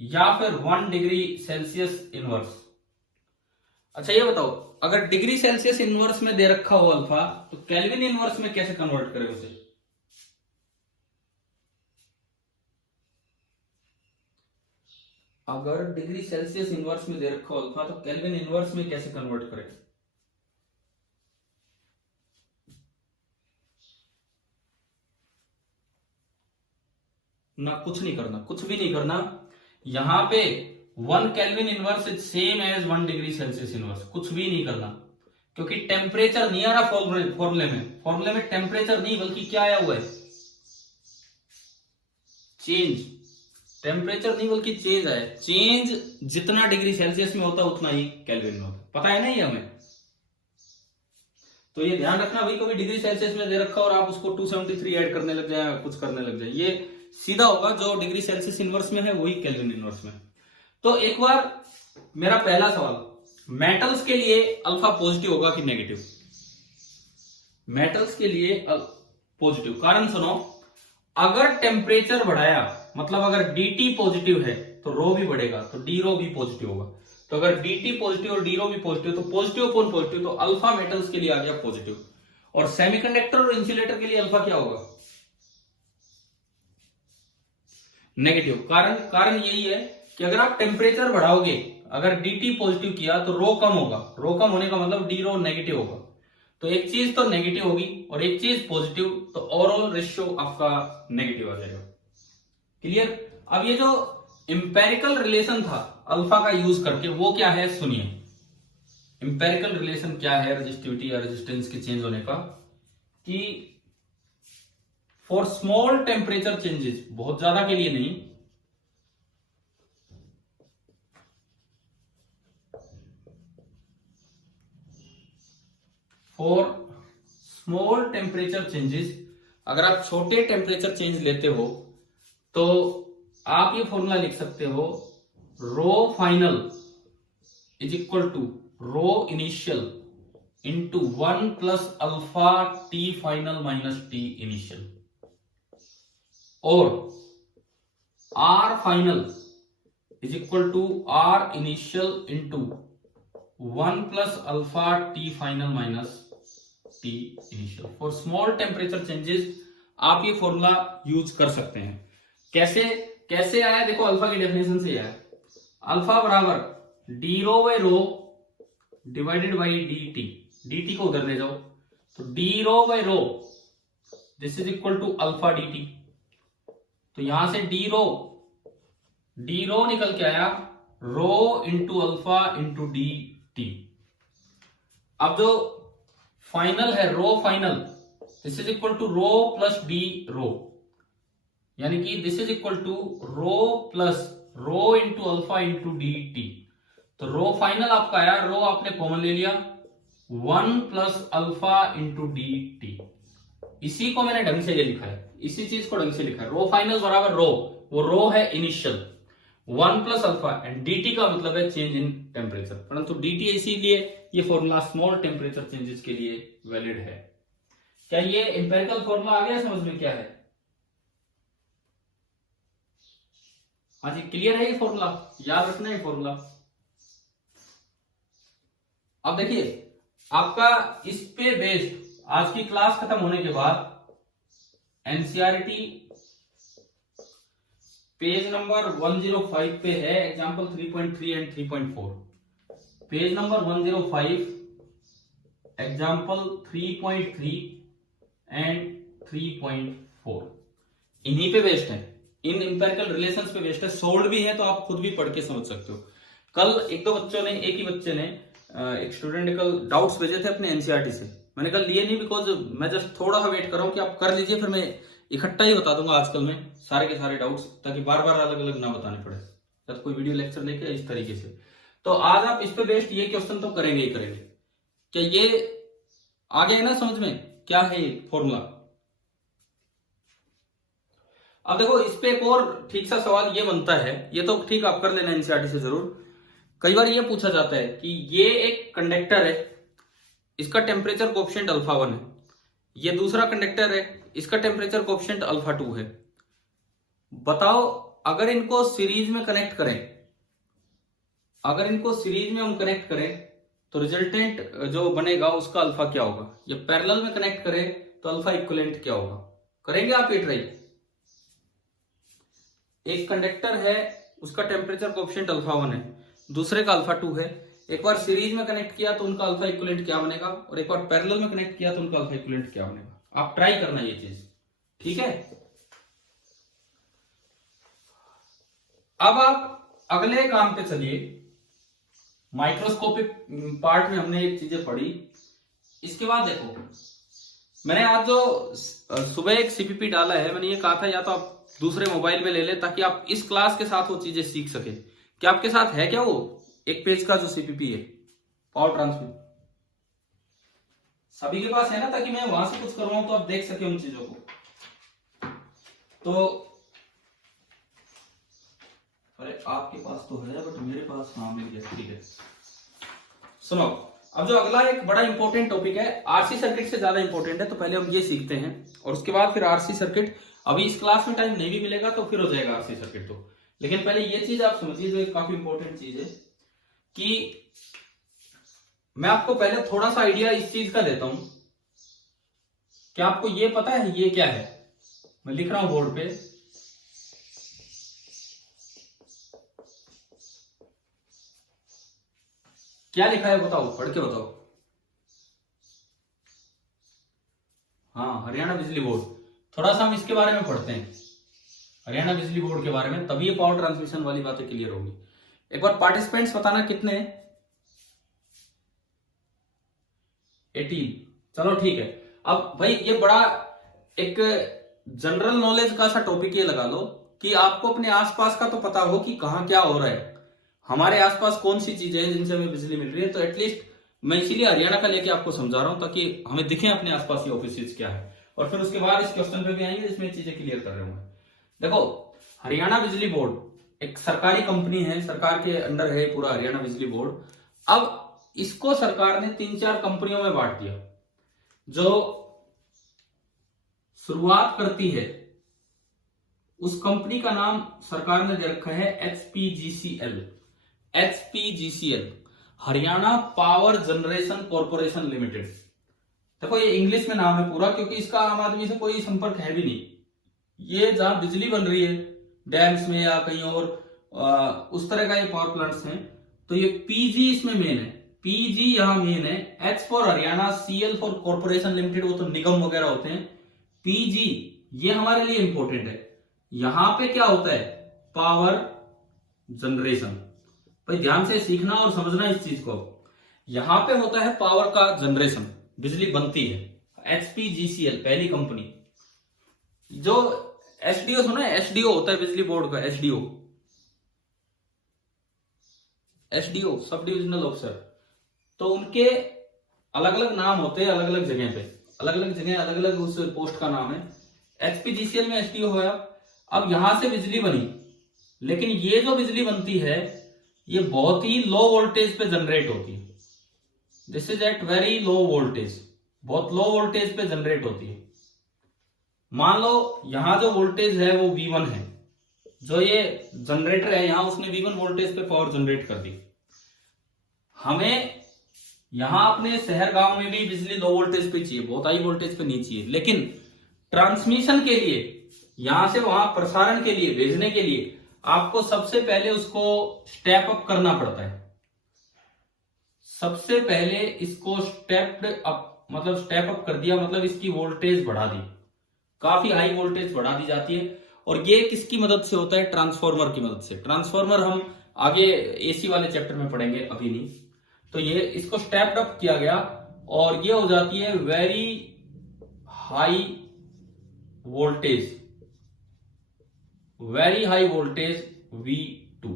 या फिर 1 डिग्री सेल्सियस इनवर्स। अच्छा ये बताओ अगर डिग्री सेल्सियस इनवर्स में दे रखा हो अल्फा, तो केल्विन इनवर्स में कैसे कन्वर्ट करें उसे। अगर डिग्री सेल्सियस इनवर्स में दे रखा हो अल्फा, तो केल्विन इनवर्स में कैसे कन्वर्ट करें। ना कुछ नहीं करना, कुछ भी नहीं करना। यहां पे 1 kelvin inverse is same as 1 degree Celsius inverse, कुछ भी नहीं करना, क्योंकि टेम्परेचर नहीं आ रहा फॉर्मूले में टेम्परेचर नहीं बल्कि क्या आया हुआ है, चेंज। टेम्परेचर नहीं बल्कि चेंज आया। चेंज जितना डिग्री सेल्सियस में होता है उतना ही केल्विन में होता, पता है ना ये हमें। तो ये ध्यान रखना भाई, कभी डिग्री सेल्सियस में दे रखा और आप उसको 273 ऐड करने लग जाए, कुछ करने लग जाए, ये सीधा होगा जो डिग्री सेल्सियस इनवर्स में है वही केल्विन इनवर्स में। तो एक बार मेरा पहला सवाल, मेटल्स के लिए अल्फा पॉजिटिव होगा कि नेगेटिव। मेटल्स के लिए पॉजिटिव, कारण सुनो, अगर टेम्परेचर बढ़ाया मतलब अगर dt पॉजिटिव है तो रो भी बढ़ेगा, तो डी रो भी पॉजिटिव होगा। तो अगर dt पॉजिटिव और डी रो भी पॉजिटिव, तो पॉजिटिव अपॉन पॉजिटिव, तो अल्फा मेटल्स के लिए आ गया पॉजिटिव। और सेमीकंडक्टर और इंसुलेटर के लिए अल्फा क्या होगा? नेगेटिव। कारण यही है कि अगर आप टेम्परेचर बढ़ाओगे, अगर dt पॉजिटिव किया तो रो कम होगा, रो कम होने का मतलब डी रो नेगेटिव होगा। तो एक चीज तो नेगेटिव होगी और एक चीज पॉजिटिव, तो ओवरऑल रेशियो आपका नेगेटिव आ जाएगा। क्लियर? अब ये जो इंपेरिकल रिलेशन था अल्फा का यूज करके, वो क्या है सुनिए। इंपेरिकल रिलेशन क्या है रेजिस्टिविटी या रेजिस्टेंस के चेंज होने का, कि फॉर स्मॉल टेम्परेचर चेंजेस, बहुत ज्यादा के लिए नहीं, फॉर स्मॉल टेम्परेचर चेंजेस, अगर आप छोटे टेम्परेचर चेंज लेते हो तो आप ये फॉर्मूला लिख सकते हो, rho final is equal to rho initial into 1 plus alpha T final minus T initial, और R final is equal to R initial into 1 plus alpha T final minus T initial. For small temperature changes आप ये फॉर्मूला यूज कर सकते हैं। कैसे आया? देखो अल्फा की डेफिनेशन से आया, अल्फा बराबर D rho by rho divided by D T, D T को उधर ले जाओ, तो D rho by rho this is equal to alpha D T. तो यहां से डी रो निकल के आया rho into alpha into D T. अब जो फाइनल है rho final, this is equal to rho plus D rho, यानी कि this is equal to rho plus rho into alpha into D T. तो रो फाइनल आपका आया, रो आपने कॉमन ले लिया, 1 plus alpha into D T. इसी को मैंने ढंग से ये लिखा है, इसी चीज को ढंग से लिखा है, रो फाइनल बराबर रो, वो रो है initial, 1 plus alpha, and dt का मतलब है चेंज इन टेम्परेचर, परंतु dt इसीलिए ये फॉर्मूला स्मॉल टेम्परेचर चेंजेस के लिए वैलिड है। क्या ये इंपेरिकल फॉर्मूला आ गया समझ में क्या है? हाँ जी, क्लियर है ये फॉर्मूला, याद रखना है फॉर्मूला। अब देखिए आपका इस पे बेस्ड आज की क्लास खत्म होने के बाद एनसीईआरटी पेज नंबर 105 पे है, example 3.3 and 3.4। Page number 105 example 3.3 and 3.4 इन्हीं पे बेस्ड है, इन इंपेरिकल रिलेशंस पे बेस्ड है, सोल्ड भी है तो आप खुद भी पढ़ के समझ सकते हो। कल एक ही बच्चे ने एक स्टूडेंट ने कल डाउट्स भेजे थे अपने एनसीईआरटी से, मैंने कल लिए नहीं बिकॉज मैं जस्ट थोड़ा सा वेट कर रहा हूं कि आप कर लीजिए, फिर मैं इकट्ठा ही बता दूंगा आजकल में सारे के सारे डाउट्स, ताकि बार बार अलग अलग ना बताने पड़े, जब कोई वीडियो लेक्चर लेके इस तरीके से। तो आज आप इस पे बेस्ड ये क्वेश्चन तो करेंगे ही करेंगे। क्या ये आ गया ना समझ में क्या है ये फॉर्मूला? अब देखो इस पे एक और ठीक सा सवाल ये बनता है, ये तो ठीक आप कर लेना एनसीईआरटी से जरूर। कई बार ये पूछा जाता है कि ये एक कंडक्टर है, इसका टेम्परेचर कोएफिशिएंट अल्फा 1 है, ये दूसरा कंडक्टर है, इसका टेम्परेचर कोएफिशिएंट अल्फा 2 है। बताओ अगर इनको सीरीज में कनेक्ट करें, अगर इनको सीरीज में हम कनेक्ट करें तो रिजल्टेंट जो बनेगा उसका अल्फा क्या होगा? ये पैरेलल में कनेक्ट करें तो अल्फा इक्विवेलेंट क्या होगा? करेंगे आप ये ट्राई। एक कंडक्टर है उसका टेम्परेचर कोएफिशिएंट अल्फा 1 है, दूसरे का अल्फा 2 है, एक बार सीरीज में कनेक्ट किया तो उनका अल्फा इक्विवेलेंट क्या बनेगा, और एक बार पैरेलल में कनेक्ट किया तो उनका अल्फा इक्विवेलेंट क्या बनेगा। आप ट्राई करना ये चीज, ठीक है? अब आप अगले काम पे चलिए। माइक्रोस्कोपिक पार्ट में हमने एक चीजें पढ़ी, इसके बाद देखो मैंने आज जो सुबह एक सीपीपी डाला है, मैंने ये कहा था या तो आप दूसरे मोबाइल में ले ले ताकि आप इस क्लास के साथ वो चीजें सीख सके। क्या आपके साथ है क्या वो एक पेज का जो सीपीपी है पावर ट्रांसमिट? सभी के पास है ना, ताकि मैं वहां से कुछ करूंगा तो आप देख सके उन चीजों को। तो अरे आपके पास तो है बट मेरे पास हाँ मिल गया, ठीक है। सुनो अब जो अगला एक बड़ा इंपॉर्टेंट टॉपिक है, आरसी सर्किट से ज्यादा इंपॉर्टेंट है, तो पहले हम ये सीखते हैं और उसके बाद फिर आरसी सर्किट अभी इस क्लास में टाइम नहीं भी मिलेगा तो फिर हो जाएगा आरसी सर्किट तो। लेकिन पहले ये चीज आप समझिए, जो एक काफी इंपॉर्टेंट चीज है कि मैं आपको पहले थोड़ा सा आइडिया इस चीज का देता हूं कि आपको ये पता है ये क्या है। मैं लिख रहा हूं बोर्ड पे, क्या लिखा है बताओ, पढ़ के बताओ। हाँ, हरियाणा बिजली बोर्ड। थोड़ा सा हम इसके बारे में पढ़ते हैं, हरियाणा बिजली बोर्ड के बारे में, तभी ये पावर ट्रांसमिशन वाली बातें क्लियर होगी। एक बार पार्टिसिपेंट्स बताना कितने हैं? 18। चलो ठीक है। अब भाई ये बड़ा एक जनरल नॉलेज का सा टॉपिक ये लगा लो कि आपको अपने आसपास का तो पता हो कि कहाँ क्या हो रहा है, हमारे आसपास कौन सी चीजें हैं जिनसे हमें बिजली मिल रही है। तो एटलीस्ट मैं इसीलिए हरियाणा का लेके आपको समझा रहा हूं ताकि हमें दिखे अपने आसपास की ऑफिस क्या है, और फिर उसके बाद इस क्वेश्चन पे भी आएंगे जिसमें चीजें क्लियर कर रहे होंगे। देखो, हरियाणा बिजली बोर्ड एक सरकारी कंपनी है, सरकार के अंडर है पूरा हरियाणा बिजली बोर्ड। अब इसको सरकार ने 3-4 कंपनियों में बांट दिया। जो शुरुआत करती है उस कंपनी का नाम सरकार ने दे रखा है HPGCL। HPGCL, Haryana power generation corporation limited. देखो ये इंग्लिश में नाम है पूरा, क्योंकि इसका आम आदमी से कोई संपर्क है भी नहीं। ये जहां बिजली बन रही है डैम्स में या कहीं और उस तरह का ये पावर प्लांट्स हैं, तो ये पीजी इसमें मेन है। पीजी यहां मेन है। H for Haryana, CL for corporation limited, वो तो निगम वगैरह होते हैं। पीजी ये हमारे लिए इंपॉर्टेंट है। यहां पे क्या होता है? Power generation. भाई ध्यान से सीखना और समझना इस चीज को। यहां पे होता है पावर का जनरेशन, बिजली बनती है। HPGCL पहली कंपनी। जो एसडीओ सुना है? एसडीओ होता है बिजली बोर्ड का, एसडीओ सब डिविजनल ऑफिसर। तो उनके अलग अलग नाम होते हैं, अलग अलग जगह पे, अलग अलग जगह अलग अलग उस पोस्ट का नाम है। HPGCL में एसडीओ होया। अब यहां से बिजली बनी, लेकिन ये जो बिजली बनती है ये बहुत ही लो वोल्टेज पे जनरेट होती है। This is at very low voltage, बहुत लो वोल्टेज पे जनरेट होती है। मान लो यहां जो वोल्टेज है वो V1 है, जो ये जनरेटर है यहां उसने V1 वोल्टेज पे पावर जनरेट कर दी। हमें यहां अपने शहर गांव में भी बिजली लो वोल्टेज पे चाहिए, बहुत हाई वोल्टेज पे नहीं चाहिए। लेकिन ट्रांसमिशन के लिए, यहां से वहां प्रसारण के लिए, भेजने के लिए आपको सबसे पहले उसको स्टेप अप करना पड़ता है। सबसे पहले इसको स्टेप अप कर दिया, मतलब इसकी वोल्टेज बढ़ा दी, काफी हाई वोल्टेज बढ़ा दी जाती है। और ये किसकी मदद से होता है? ट्रांसफॉर्मर की मदद से। ट्रांसफॉर्मर हम आगे एसी वाले चैप्टर में पढ़ेंगे, अभी नहीं। तो ये इसको स्टेप्ड अप किया गया और ये हो जाती है very high voltage, very high voltage V2।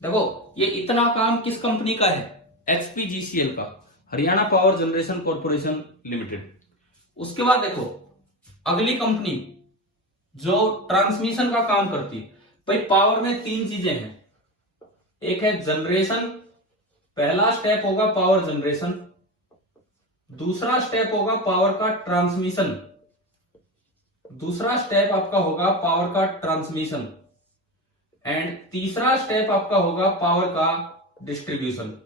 देखो ये इतना काम किस कंपनी का है? HPGCL का, Haryana power generation corporation limited. उसके बाद देखो अगली कंपनी जो ट्रांसमिशन का काम करती है। भाई पावर में 3 चीजें हैं। एक है जनरेशन, पहला स्टेप होगा पावर जनरेशन, दूसरा स्टेप होगा पावर का ट्रांसमिशन, दूसरा स्टेप आपका होगा पावर का ट्रांसमिशन, एंड तीसरा स्टेप आपका होगा पावर का डिस्ट्रीब्यूशन।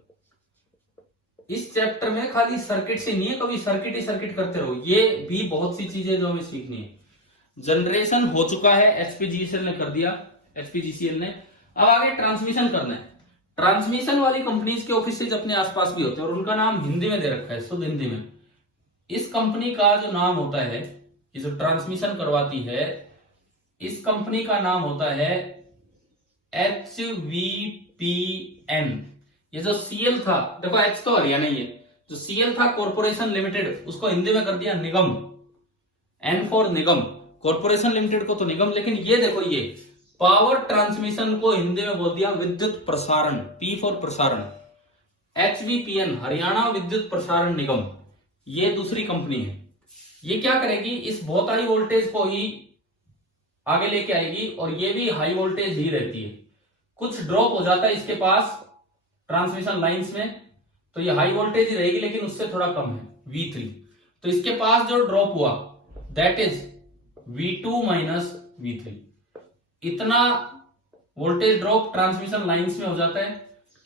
इस चैप्टर में खाली सर्किट से नहीं है, कभी सर्किट ही सर्किट करते रहो, ये भी बहुत सी चीजें जो हमें सीखनी है। जनरेशन हो चुका है, HPGCL ने कर दिया, HPGCL ने। अब आगे ट्रांसमिशन करना है। ट्रांसमिशन वाली कंपनीज के ऑफिस अपने आसपास भी होते हैं और उनका नाम हिंदी में दे रखा है, शुद्ध हिंदी में। इस कंपनी का जो नाम होता है, ये जो ट्रांसमिशन करवाती है, इस कंपनी का नाम होता है HVPN। ये जो CL था, देखो H तो हरियाणा ही है, जो CL था कॉर्पोरेशन लिमिटेड, उसको हिंदी में कर दिया निगम, N for Nigam. Corporation limited को तो निगम, लेकिन ये देखो ये पावर ट्रांसमिशन को हिंदी में बोल दिया विद्युत प्रसारण, P फॉर प्रसारण। HVPN हरियाणा विद्युत प्रसारण निगम, ये दूसरी कंपनी है। ये क्या करेगी? इस बहुत हाई वोल्टेज को ही आगे लेके आएगी और ये भी हाई वोल्टेज ही रहती है। कुछ ड्रॉप हो जाता है इसके पास ट्रांसमिशन लाइंस में, तो ये हाई वोल्टेज ही रहेगी, लेकिन उससे थोड़ा कम है V3। तो इसके पास जो ड्रॉप हुआ that is V2 minus V3। इतना वोल्टेज ड्रॉप ट्रांसमिशन लाइंस में हो जाता है,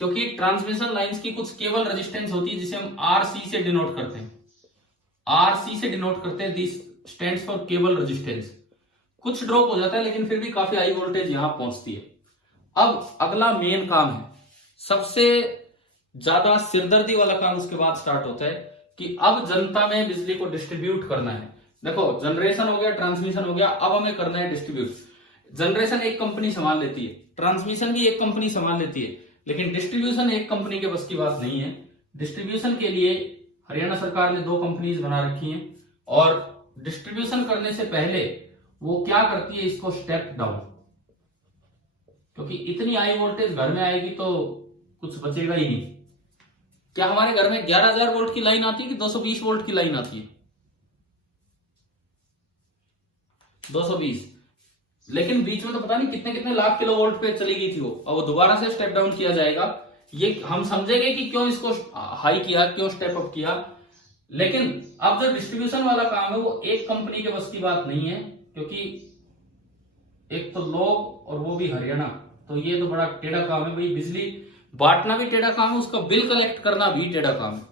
क्योंकि ट्रांसमिशन लाइंस की कुछ केबल रेजिस्टेंस होती है जिसे हम RC से डिनोट करते हैं। RC से डिनोट करते हैं, this stands for cable resistance. कुछ ड्रॉप हो जाता है लेकिन फिर भी काफी हाई वोल्टेज यहां पहुंचती है। अब अगला मेन काम है, सबसे ज्यादा सिरदर्दी वाला काम उसके बाद स्टार्ट होता है कि अब जनता में बिजली को डिस्ट्रीब्यूट करना है। देखो, जनरेशन हो गया, ट्रांसमिशन हो गया, अब हमें करना है डिस्ट्रीब्यूट। जनरेशन एक कंपनी संभाल लेती है, ट्रांसमिशन भी एक कंपनी संभाल लेती है, लेकिन डिस्ट्रीब्यूशन एक कंपनी के बस की बात नहीं है। डिस्ट्रीब्यूशन के लिए हरियाणा सरकार ने 2 कंपनीज बना रखी हैं, और डिस्ट्रीब्यूशन करने से पहले वो क्या करती है, इसको स्टेप डाउन, क्योंकि इतनी हाई वोल्टेज घर में आएगी तो कुछ बचेगा ही नहीं। क्या हमारे घर में 11,000 वोल्ट की लाइन आती है कि 220 वोल्ट की लाइन आती है? 220। लेकिन बीच में तो पता नहीं कितने कितने लाख किलो वोल्ट पे चली गई थी वो, और वो दोबारा से स्टेप डाउन किया जाएगा। ये हम समझेंगे कि क्यों इसको हाई किया, क्यों स्टेप अप किया। लेकिन अब जो डिस्ट्रीब्यूशन वाला काम है वो एक कंपनी के बस की बात नहीं है, क्योंकि एक तो लोग और वो भी हरियाणा, तो ये तो बड़ा टेढ़ा काम है भाई। बिजली बांटना भी टेढ़ा काम है, उसका बिल कलेक्ट करना भी टेढ़ा काम है।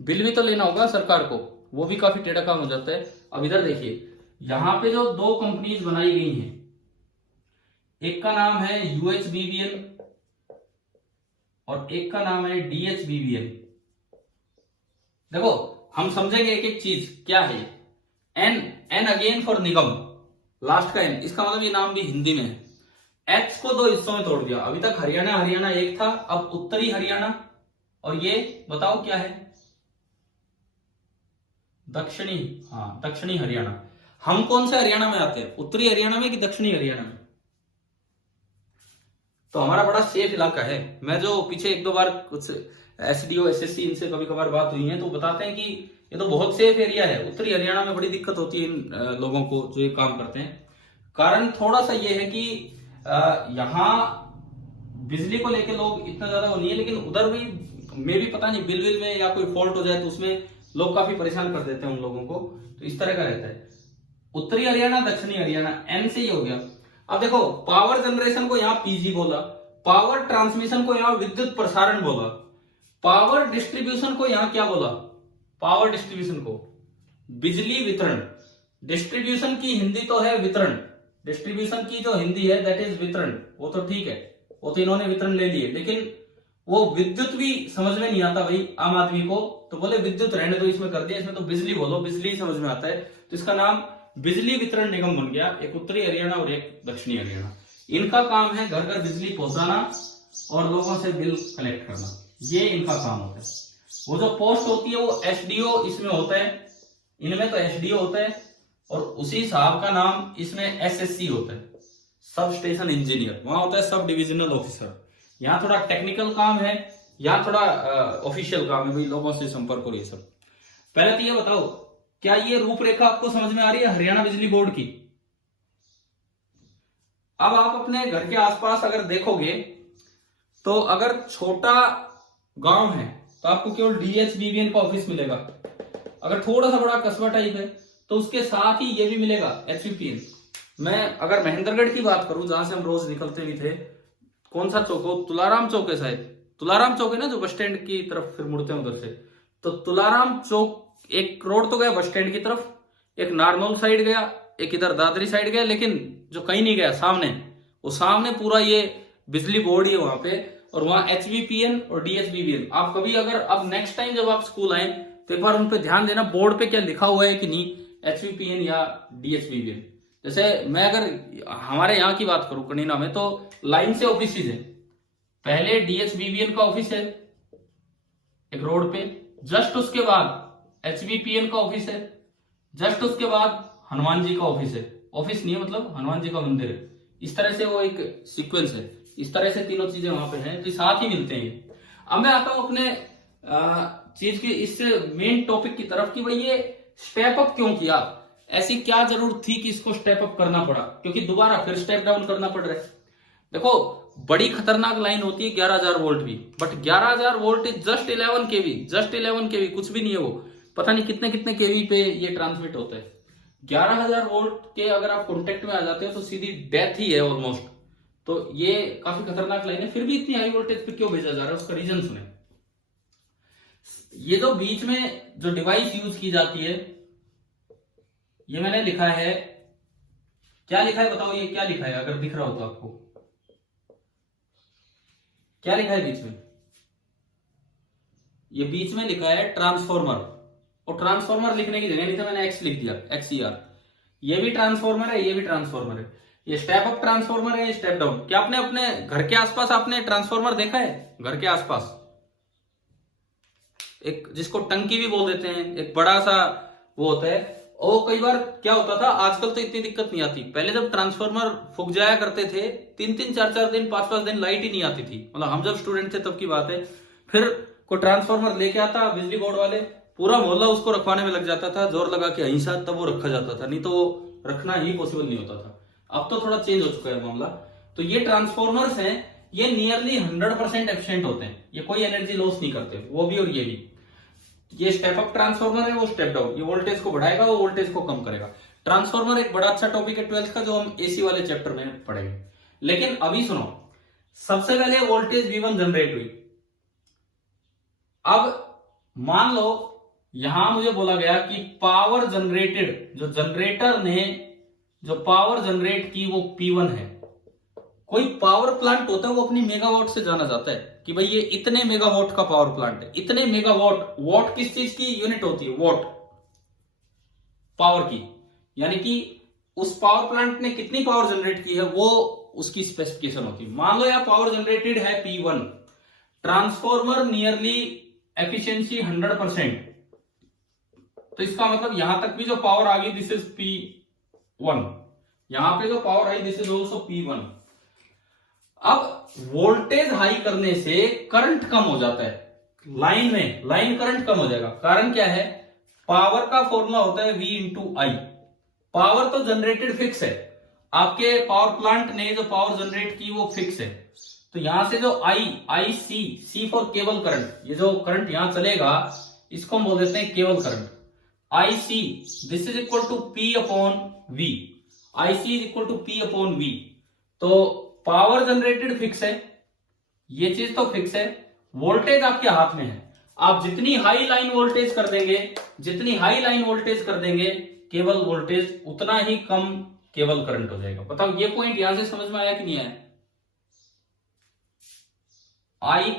बिल भी तो लेना होगा सरकार को, वो भी काफी टेढ़ा काम हो जाता है। अब इधर देखिए, यहां पे जो 2 कंपनीज बनाई गई हैं, एक का नाम है UHBBL और एक का नाम है DHBBL। देखो, हम समझेंगे एक एक चीज क्या है। N again for Nigam, last का एन, इसका मतलब ये नाम भी हिंदी में है। H को 2 हिस्सों में तोड़ दिया। अभी तक हरियाणा एक था, अब उत्तरी हरियाणा, और ये बताओ क्या है, दक्षिणी। हाँ, दक्षिणी हरियाणा। हम कौन से हरियाणा में आते हैं, उत्तरी हरियाणा में कि दक्षिणी हरियाणा में? तो हमारा बड़ा सेफ इलाका है। मैं जो पीछे 1-2 बार कुछ SDO SSC इनसे कभी कभार बात हुई है, तो बताते हैं कि ये तो बहुत सेफ एरिया है। उत्तरी हरियाणा में बड़ी दिक्कत होती है इन लोगों को जो ये काम करते हैं। कारण थोड़ा सा ये है कि यहाँ बिजली को लेके लोग इतना ज्यादा वो नहीं है, लेकिन उधर भी भी पता नहीं बिल में या कोई फॉल्ट हो जाए तो उसमें लोग काफी परेशान कर देते हैं उन लोगों को। तो इस तरह का रहता है। उत्तरी हरियाणा, दक्षिणी हरियाणा, एन से ही हो गया। अब देखो, पावर जनरेशन को यहाँ PG बोला, पावर ट्रांसमिशन को यहाँ विद्युत प्रसारण बोला, पावर डिस्ट्रीब्यूशन को यहाँ क्या बोला, पावर डिस्ट्रीब्यूशन को बिजली वितरण। डिस्ट्रीब्यूशन की हिंदी तो है वितरण, डिस्ट्रीब्यूशन की जो हिंदी है दैट इज वितरण। वो तो ठीक है, वो तो इन्होंने वितरण ले लिए, लेकिन वो विद्युत भी समझ में नहीं आता भाई आम आदमी को, तो बोले विद्युत रहने दो, इसमें कर दिया, इसमें तो बिजली बोलो, बिजली समझ में आता है। तो इसका नाम बिजली वितरण निगम बन गया। एक उत्तरी हरियाणा और एक दक्षिणी हरियाणा। इनका काम है घर घर बिजली पहुंचाना और लोगों से बिल कलेक्ट करना, ये इनका काम होता है। वो जो पोस्ट होती है वो SDO इसमें होता है, इनमें तो SDO होता है, और उसी साहब का नाम इसमें SSC होता है, सब स्टेशन इंजीनियर। वहां होता है सब डिविजनल ऑफिसर। यहाँ थोड़ा टेक्निकल काम है, यहाँ थोड़ा ऑफिशियल काम है भाई, लोगों से संपर्क और ये सब। पहले तो ये बताओ, क्या ये रूपरेखा आपको समझ में आ रही है हरियाणा बिजली बोर्ड की? अब आप अपने घर के आसपास अगर देखोगे तो अगर छोटा गांव है तो आपको केवल DHBBN का ऑफिस मिलेगा। अगर थोड़ा सा बड़ा कस्बा टाइप है तो उसके साथ ही ये भी मिलेगा, HBPN। मैं अगर महेंद्रगढ़ की बात करूं, जहां से हम रोज निकलते भी थे, कौन सा चौक हो, तुलाराम चौक है शायद, तुलाराम चौक है ना, जो बस स्टैंड की तरफ फिर मुड़ते हैं उधर से। तो तुलाराम चौक एक रोड तो गया बस स्टैंड की तरफ, एक नारनौल साइड गया, एक इधर दादरी साइड गया, लेकिन जो कहीं नहीं गया सामने, वो सामने पूरा ये बिजली बोर्ड ही है वहां पे, और वहां HBPN और DHBBN। आप कभी अगर अब नेक्स्ट टाइम जब आप स्कूल आए तो एक बार उन पे ध्यान देना, बोर्ड पे क्या लिखा हुआ है कि नहीं, HBPN या DHBBN। जैसे मैं अगर हमारे यहाँ की बात करूं कनीना में, तो लाइन से ऑफिस है। पहले DHBBN का ऑफिस है एक रोड पे, जस्ट उसके बाद HBPN का ऑफिस है, जस्ट उसके बाद हनुमान जी का ऑफिस है। ऑफिस नहीं है, मतलब हनुमान जी का मंदिर है। इस तरह से वो एक सीक्वेंस है, इस तरह से तीनों चीजें वहां पे हैं, तो साथ ही मिलते हैं। अब मैं आता हूं अपने चीज की इस मेन टॉपिक की तरफ कि भाई ये स्टेप अप क्यों किया, ऐसी क्या जरूरत थी कि इसको स्टेप अप करना पड़ा, क्योंकि दोबारा फिर स्टेप डाउन करना पड़ रहा है। देखो, बड़ी खतरनाक लाइन होती है 11,000 वोल्ट भी, but 11,000 volt is just 11 kV, just 11 kV, कुछ भी नहीं है वो। पता नहीं कितने कितने kV पे ये ट्रांसमिट होता है। 11,000 वोल्ट के अगर आप कॉन्टेक्ट में आ जाते हो तो सीधी डेथ ही है ऑलमोस्ट। तो ये काफी खतरनाक लाइन है। फिर भी इतनी हाई वोल्टेज पे क्यों भेजा जा रहा है, उसका रीजन सुने। ये जो बीच में जो डिवाइस यूज की जाती है, ये मैंने लिखा है, क्या लिखा है बताओ, ये क्या लिखा है अगर दिख रहा हो तो आपको, क्या लिखा है बीच में? ये बीच में लिखा है ट्रांसफॉर्मर, और ट्रांसफॉर्मर लिखने की जगह नहीं था मैंने एक्स लिख दिया, XCR। ये भी ट्रांसफॉर्मर है, ये भी ट्रांसफॉर्मर है। ये स्टेप अप ट्रांसफॉर्मर है, ये स्टेप डाउन। क्या आपने अपने घर के आसपास आपने ट्रांसफॉर्मर देखा है? घर के आसपास एक जिसको टंकी भी बोल देते हैं, एक बड़ा सा वो होता है। और कई बार क्या होता था, आजकल तो इतनी दिक्कत नहीं आती, पहले जब ट्रांसफॉर्मर फूक जाया करते थे 3-3 4-4 दिन 5-5 दिन लाइट ही नहीं आती थी, मतलब हम जब स्टूडेंट थे तब की बात है। फिर कोई ट्रांसफॉर्मर लेके आता बिजली बोर्ड वाले, पूरा मोहल्ला उसको रखवाने में लग जाता था, जोर लगा के अहिंसा, तब वो रखा जाता था, नहीं तो वो रखना ही पॉसिबल नहीं होता था। अब तो थोड़ा चेंज हो चुका है मामला। तो ये ट्रांसफॉर्मर्स हैं, ये नियरली 100% एफिशिएंट होते हैं, ये कोई एनर्जी लॉस नहीं करते, वो भी और ये भी। ये स्टेप अप ट्रांसफॉर्मर है, वो स्टेप डाउन, ये वोल्टेज को बढ़ाएगा, वो वोल्टेज को कम करेगा। ट्रांसफॉर्मर एक बड़ा अच्छा टॉपिक है 12th का, जो हम एसी वाले चैप्टर में पढ़ेंगे। लेकिन अभी सुनो, सबसे पहले वोल्टेज V1 जनरेट हुई। अब मान लो यहां मुझे बोला गया कि पावर जनरेटेड, जो जनरेटर ने जो पावर जनरेट की वो P1 है। कोई पावर प्लांट होता है वो अपनी मेगावाट से जाना जाता है कि भाई ये इतने मेगावाट का पावर प्लांट है, इतने मेगावाट। वाट किस चीज की यूनिट होती है? वाट, पावर की, यानी कि उस पावर प्लांट ने कितनी पावर जनरेट की है वो उसकी स्पेसिफिकेशन होती है। मान लो यार पावर जनरेटेड है P1, ट्रांसफॉर्मर नियरली एफिशिएंसी 100%, तो इसका मतलब यहां तक भी जो पावर आ गई दिस इज P1, यहां पे जो power I this is also P1। अब वोल्टेज हाई करने से करंट कम हो जाता है, लाइन में लाइन करंट कम हो जाएगा। कारण क्या है? पावर का फॉर्मूला होता है V इंटू आई। पावर तो जनरेटेड फिक्स है, आपके पावर प्लांट ने जो पावर जनरेट की वो फिक्स है। तो यहां से जो आई सी फॉर केबल करंट, ये जो करंट यहां चलेगा इसको हम बोल देते हैं cable current. I C this is equal to P upon V, I C is equal to P upon V। तो पावर जनरेटेड फिक्स है, ये चीज तो फिक्स है, वोल्टेज आपके हाथ में है। आप जितनी हाई लाइन वोल्टेज कर देंगे, जितनी हाई लाइन वोल्टेज कर देंगे केबल वोल्टेज, उतना ही कम केबल करंट हो जाएगा। बताओ ये पॉइंट यहां से समझ में आया कि नहीं आया? I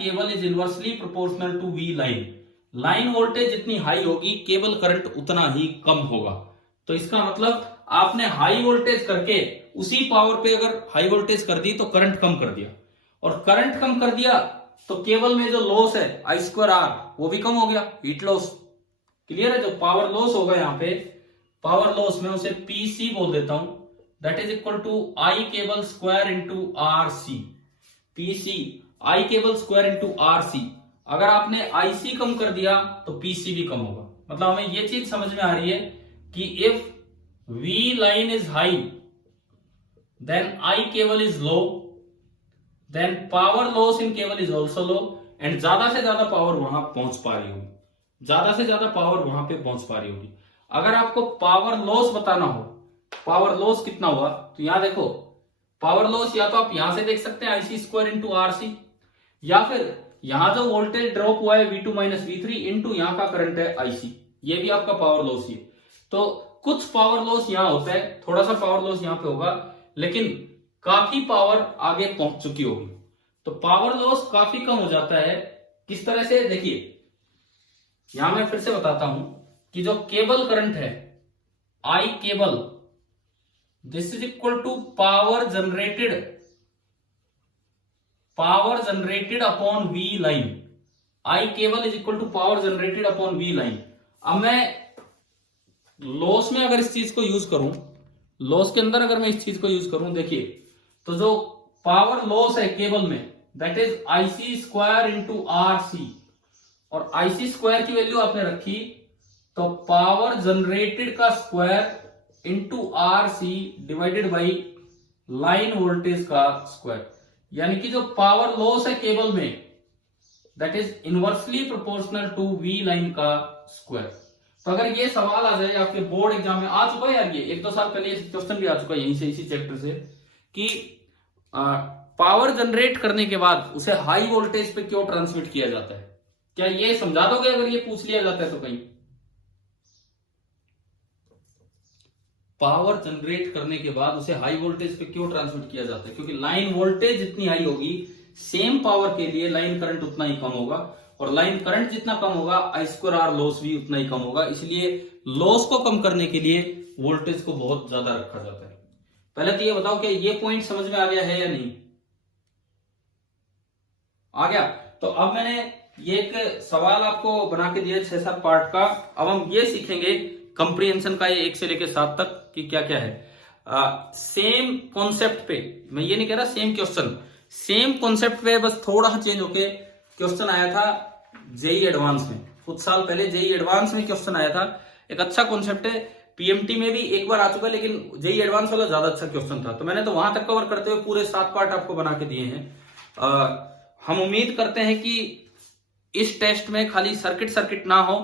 cable is inversely proportional to V line. Line voltage जितनी हाई होगी केबल करंट उतना ही कम होगा। तो इसका मतलब आपने हाई वोल्टेज करके उसी पावर पे अगर हाई वोल्टेज कर दी तो करंट कम कर दिया, और करंट कम कर दिया तो केबल में जो लॉस है I2R वो भी कम हो गया, हीट लॉस। क्लियर है? जो पावर लॉस होगा यहाँ पे, पावर लॉस में उसे PC बोल देता हूं, that is equal to I cable square into RC। PC I cable square into RC। अगर आपने IC कम कर दिया तो PC भी कम होगा। मतलब हमें ये चीज समझ में आ रही है कि if V line is high then I cable is low, then power loss in cable is also low, and ज्यादा से ज्यादा पावर वहां पहुंच पा रही होगी, ज्यादा से ज्यादा पावर वहां पे पहुंच पा रही होगी। अगर आपको पावर लॉस बताना हो, पावर लॉस कितना हुआ, तो यहां देखो पावर लॉस या तो आप यहां से देख सकते हैं IC स्क्वायर इंटू RC, या फिर यहां जो वोल्टेज ड्रॉप हुआ है V2 माइनस V3 इंटू यहां का करंट है IC, ये भी आपका पावर लॉस ही है। तो कुछ पावर लॉस यहां होता है, थोड़ा सा पावर लॉस यहां पे होगा, लेकिन काफी पावर आगे पहुंच चुकी होगी, तो पावर लॉस काफी कम हो जाता है। किस तरह से? देखिए यहां मैं फिर से बताता हूं कि जो केबल करंट है I cable, this is equal to power generated upon V line. I cable is equal to power generated upon V line. अब मैं लॉस में अगर इस चीज को यूज करूं, लॉस के अंदर अगर मैं इस चीज को यूज करूं, देखिए तो जो पावर लॉस है केबल में that is IC square into RC, और IC स्क्वायर की वैल्यू आपने रखी तो पावर जनरेटेड का square into RC divided by line voltage का स्क्वायर, यानी कि जो पावर लॉस है केबल में that is inversely proportional to V line का स्क्वायर। तो अगर ये सवाल आ जाए आपके बोर्ड एग्जाम में, आ चुका है यार, ये 1-2 साल पहले क्वेश्चन भी आ चुका है यहीं से, इसी चैप्टर से, कि पावर जनरेट करने के बाद उसे हाई वोल्टेज पे क्यों ट्रांसमिट किया जाता है। क्या ये समझा दोगे अगर ये पूछ लिया जाता है तो कहीं? पावर जनरेट करने के बाद उसे हाई वोल्टेज पे क्यों ट्रांसमिट किया जाता है? क्योंकि लाइन वोल्टेज जितनी हाई होगी, सेम पावर के लिए लाइन करंट उतना ही कम होगा, और लाइन करंट जितना कम होगा I2R लॉस भी उतना ही कम होगा। इसलिए लॉस को कम करने के लिए वोल्टेज को बहुत ज्यादा रखा जाता है। पहले तो ये बताओ कि ये पॉइंट समझ में आ गया है या नहीं? आ गया। तो अब मैंने ये एक सवाल आपको बना के दिया 6-7 पार्ट का। अब हम ये सीखेंगे कंप्रीहेंशन का, ये 1 से लेकर 7 तक कि क्या क्या है। सेम कॉन्सेप्ट पे, मैं ये नहीं कह रहा सेम क्वेश्चन, सेम कॉन्सेप्ट पे बस थोड़ा सा चेंज होके क्वेश्चन आया था जेई एडवांस में। कुछ साल पहले जेई एडवांस में क्वेश्चन आया था, एक अच्छा कॉन्सेप्ट है। पीएमटी में भी एक बार आ चुका है, लेकिन जेई एडवांस वाला ज्यादा अच्छा क्वेश्चन था। तो मैंने तो वहां तक कवर करते हुए पूरे 7 पार्ट आपको बना के दिए हैं। हम उम्मीद करते हैं कि इस टेस्ट में खाली सर्किट ना हो,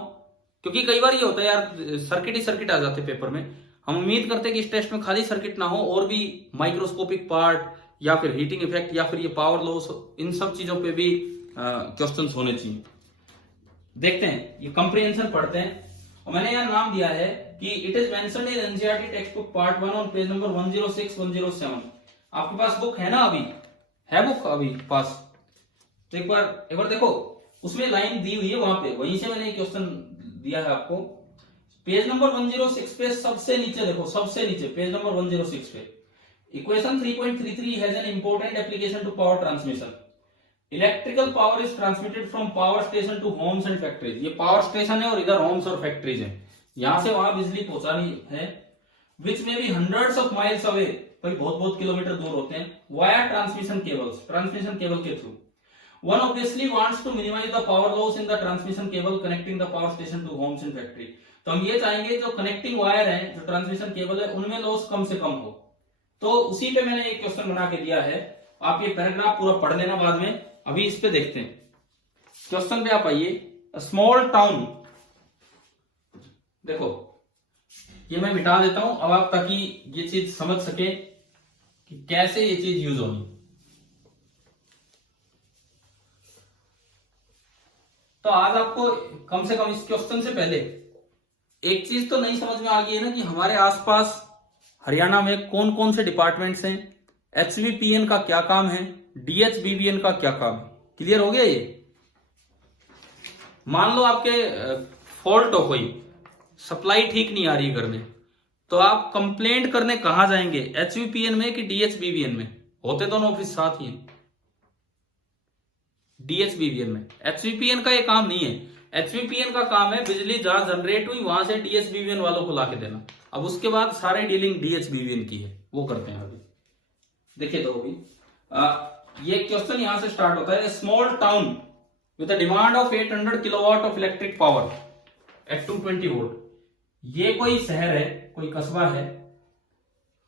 क्योंकि कई बार ये होता है यार सर्किट ही सर्किट आ जाते हैं पेपर में। हम उम्मीद करते हैं कि इस टेस्ट में खाली सर्किट ना हो, और भी माइक्रोस्कोपिक पार्ट या फिर हीटिंग इफेक्ट या फिर ये पावर लॉस, इन सब चीजों पे भी क्वेश्चंस होने चाहिए। देखते हैं, ये कंप्रीहेंशन पढ़ते हैं। और मैंने यहाँ नाम दिया है कि it is mentioned in NCERT text book part 1 on page number 106-107। आपके पास बुक है ना? अभी है बुक अभी पास? तो एक बार देखो, उसमें लाइन दी हुई है वहां पे, वहीं से मैंने क्वेश्चन दिया है आपको। पेज नंबर 106 पे सबसे नीचे देखो, सबसे नीचे पेज नंबर 106 पे equation 3.33 has an important application to power transmission. Electrical power is transmitted from power station to homes and factories. ये पावर स्टेशन है और इधर होम्स और फैक्ट्रीज है, यहां से वहां बिजली पहुंचानी है। विच में भी हंड्रेड्स ऑफ माइल्स अवे, कोई बहुत बहुत किलोमीटर दूर होते हैं, via transmission cables, transmission cable के through. One obviously wants to minimize the power loss in the transmission cable connecting the power station to homes and factory। तो हम ये चाहेंगे जो कनेक्टिंग वायर है, जो ट्रांसमिशन केबल है, उनमें लॉस कम से कम हो। तो उसी पे मैंने एक क्वेश्चन बना के दिया है। आप ये पैराग्राफ पूरा पढ़ लेना बाद में, अभी इस पे देखते हैं। क्वेश्चन पे आप आइए, स्मॉल टाउन। देखो ये मैं मिटा देता हूं अब आप, ताकि ये चीज समझ सके कि कैसे ये चीज यूज होगी। तो आज आपको कम से कम इस क्वेश्चन से पहले एक चीज तो नहीं समझ में आ गई है ना, कि हमारे आसपास हरियाणा में कौन कौन से डिपार्टमेंट्स हैं, एचवीपीएन का क्या काम है, डीएचबीबीएन का क्या काम है। क्लियर हो गया ये? मान लो आपके फॉल्ट हो, कोई सप्लाई ठीक नहीं आ रही घर में, तो आप कंप्लेंट करने कहां जाएंगे, एचवीपीएन में कि डीएचबीबीएन में? होते दोनों ऑफिस साथ ही हैं, डीएचबीबीएन में। एचवीपीएन का ये काम नहीं है। एचवीपीएन का काम है बिजली जहां जनरेट हुई वहां से डीएचबीबीएन वालों को लाके देना। अब उसके बाद सारे डीलिंग डीएचबीबीएन की है, वो करते हैं अभी। देखिए तो अभी ये क्वेश्चन यहां से स्टार्ट होता है। Small town with a demand of 800 kilowatt of electric power at 220 volt. ये कोई शहर है, कोई कस्बा है,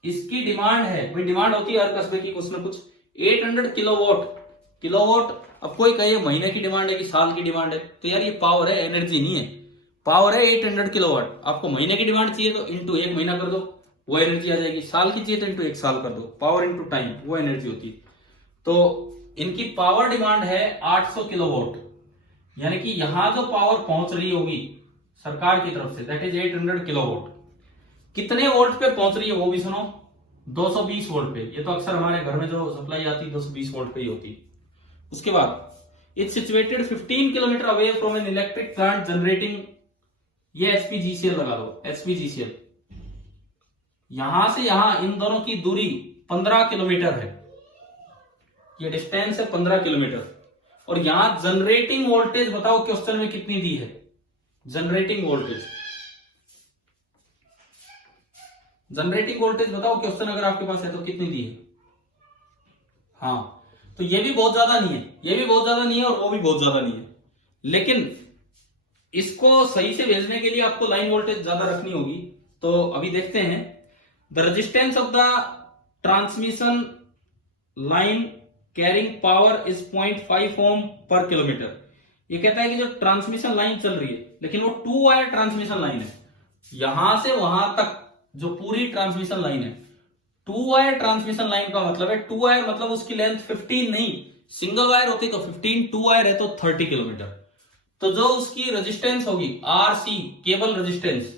इसकी डिमांड है, कोई डिमांड होती है हर कस्बे की कुछ ना कुछ, 800 किलोवाट। अब कोई कहे महीने की डिमांड है कि साल की डिमांड है, तो यार ये पावर है, एनर्जी नहीं है। पावर है 800 किलोवाट, आपको महीने की डिमांड चाहिए तो इंटू 1 महीना कर दो, वो एनर्जी आ जाएगी। साल की चाहिए तो इंटू 1 साल कर दो, पावर इंटू टाइम, वो एनर्जी होती है। तो इनकी पावर डिमांड है 800 किलोवाट, यानी कि यहां जो पावर पहुंच रही होगी सरकार की तरफ से, दैट इज 800 किलोवाट। कितने वोल्ट पे पहुंच रही है वो भी सुनो, 220 वोल्ट पे। ये तो अक्सर हमारे घर में जो सप्लाई आती है 220 वोल्ट पे ही होती है। उसके बाद it's situated 15 kilometre away from an electric plant generating, ये एचपीजीसीएल लगा लो, एचपीजीसीएल। यहां से यहां इन दोनों की दूरी 15 किलोमीटर है, ये डिस्टेंस है 15 किलोमीटर। और यहां जनरेटिंग वोल्टेज बताओ क्वेश्चन में कितनी दी है, जनरेटिंग वोल्टेज। जनरेटिंग वोल्टेज बताओ क्वेश्चन अगर आपके पास है तो कितनी दी है? हाँ, तो ये भी बहुत ज्यादा नहीं है, ये भी बहुत ज्यादा नहीं है, और वो भी बहुत ज्यादा नहीं है। लेकिन इसको सही से भेजने के लिए आपको लाइन वोल्टेज ज्यादा रखनी होगी। तो अभी देखते हैं, the resistance of the transmission line carrying power is 0.5 ओम पर किलोमीटर। ये कहता है कि जो ट्रांसमिशन लाइन चल रही है, लेकिन वो 2 वायर ट्रांसमिशन लाइन है, यहां से वहां तक जो पूरी ट्रांसमिशन लाइन है, 2 वायर ट्रांसमिशन लाइन का मतलब है 2 वायर मतलब उसकी लेंथ 15 नहीं, सिंगल वायर होती तो 15, 2 वायर है तो 30 किलोमीटर। तो जो उसकी रेजिस्टेंस होगी आरसी, केबल रेजिस्टेंस,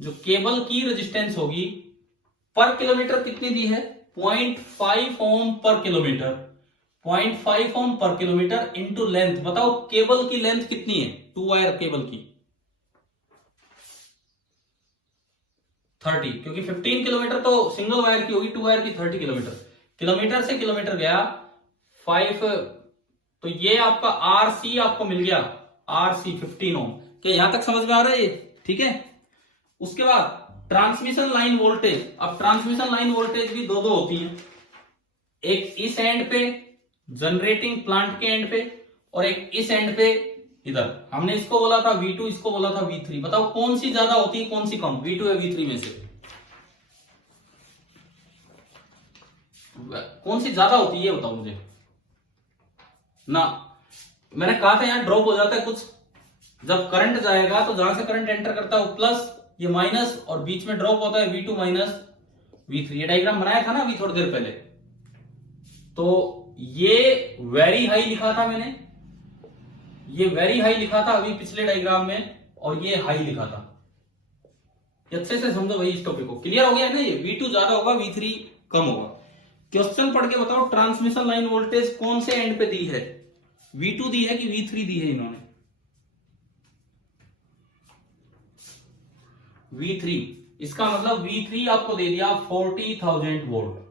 जो केबल की रेजिस्टेंस होगी पर किलोमीटर कितनी दी है, 0.5 ओम पर किलोमीटर, 0.5 ओम पर किलोमीटर इंटू लेंथ। बताओ केबल की लेंथ कितनी है 2 वायर केबल की, 30, क्योंकि 15 किलोमीटर तो सिंगल वायर की होगी, 2 वायर की 30 किलोमीटर, किलोमीटर से किलोमीटर गया 5, तो ये आपका आरसी आपको मिल गया, आरसी 15 ओम। क्या यहां तक समझ में आ रहा है ये, ठीक है। उसके बाद ट्रांसमिशन लाइन वोल्टेज, अब ट्रांसमिशन लाइन वोल्टेज भी दो होती हैं, एक इस एंड पे जनरेटिंग प्लांट के एंड पे, और एक इस एंड पे इधर। हमने इसको बोला था V2, इसको बोला था V3। बताओ कौन सी ज्यादा होती है कौन सी कम, V2 या V3 में से कौन सी ज्यादा होती है, ये बताओ मुझे ना। मैंने कहा था यहां ड्रॉप हो जाता है कुछ, जब करंट जाएगा तो जहां से करंट एंटर करता है वो प्लस, ये माइनस, और बीच में ड्रॉप होता है V2 माइनस V3। ये डायग्राम बनाया था ना अभी थोड़ी देर पहले। तो ये वेरी हाई लिखा था मैंने, ये वेरी हाई लिखा था अभी पिछले डायग्राम में, और ये हाई लिखा था। अच्छे से समझो भाई इस टॉपिक को, क्लियर हो गया ना। ये V2 ज्यादा होगा, V3 कम होगा। क्वेश्चन पढ़ के बताओ ट्रांसमिशन लाइन वोल्टेज कौन से एंड पे दी है, V2 दी है कि V3 दी है इन्होंने, V3। इसका मतलब V3 आपको दे दिया 40,000 वोल्ट।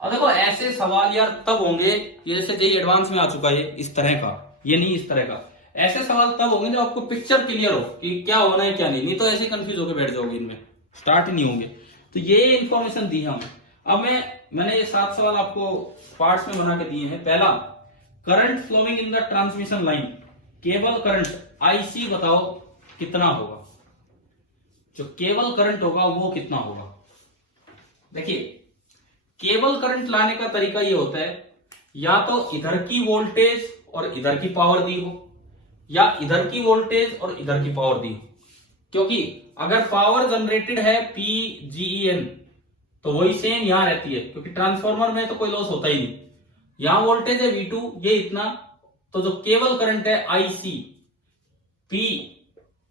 अब देखो ऐसे सवाल यार तब होंगे, ये जैसे जेईई एडवांस में आ चुका है इस तरह का, ये नहीं इस तरह का, ऐसे सवाल तब होंगे जब आपको पिक्चर क्लियर हो कि क्या होना है क्या नहीं तो ऐसे कंफ्यूज होकर बैठ जाओगे, इनमें स्टार्ट ही नहीं होंगे। तो ये इंफॉर्मेशन दी है हमें। अब मैंने ये 7 सवाल आपको पार्ट्स में बना के दिए हैं। पहला, current flowing in the transmission line, cable current IC बताओ कितना होगा, जो केबल करंट होगा वो कितना होगा। देखिए केबल करंट लाने का तरीका ये होता है, या तो इधर की वोल्टेज और इधर की पावर दी हो, या इधर की वोल्टेज और इधर की पावर दी हो। क्योंकि अगर पावर जनरेटेड है PGEN तो वही सेम यहां रहती है, क्योंकि ट्रांसफार्मर में तो कोई लॉस होता ही नहीं। यहां वोल्टेज है V2, ये इतना, तो जो केबल करंट है IC, P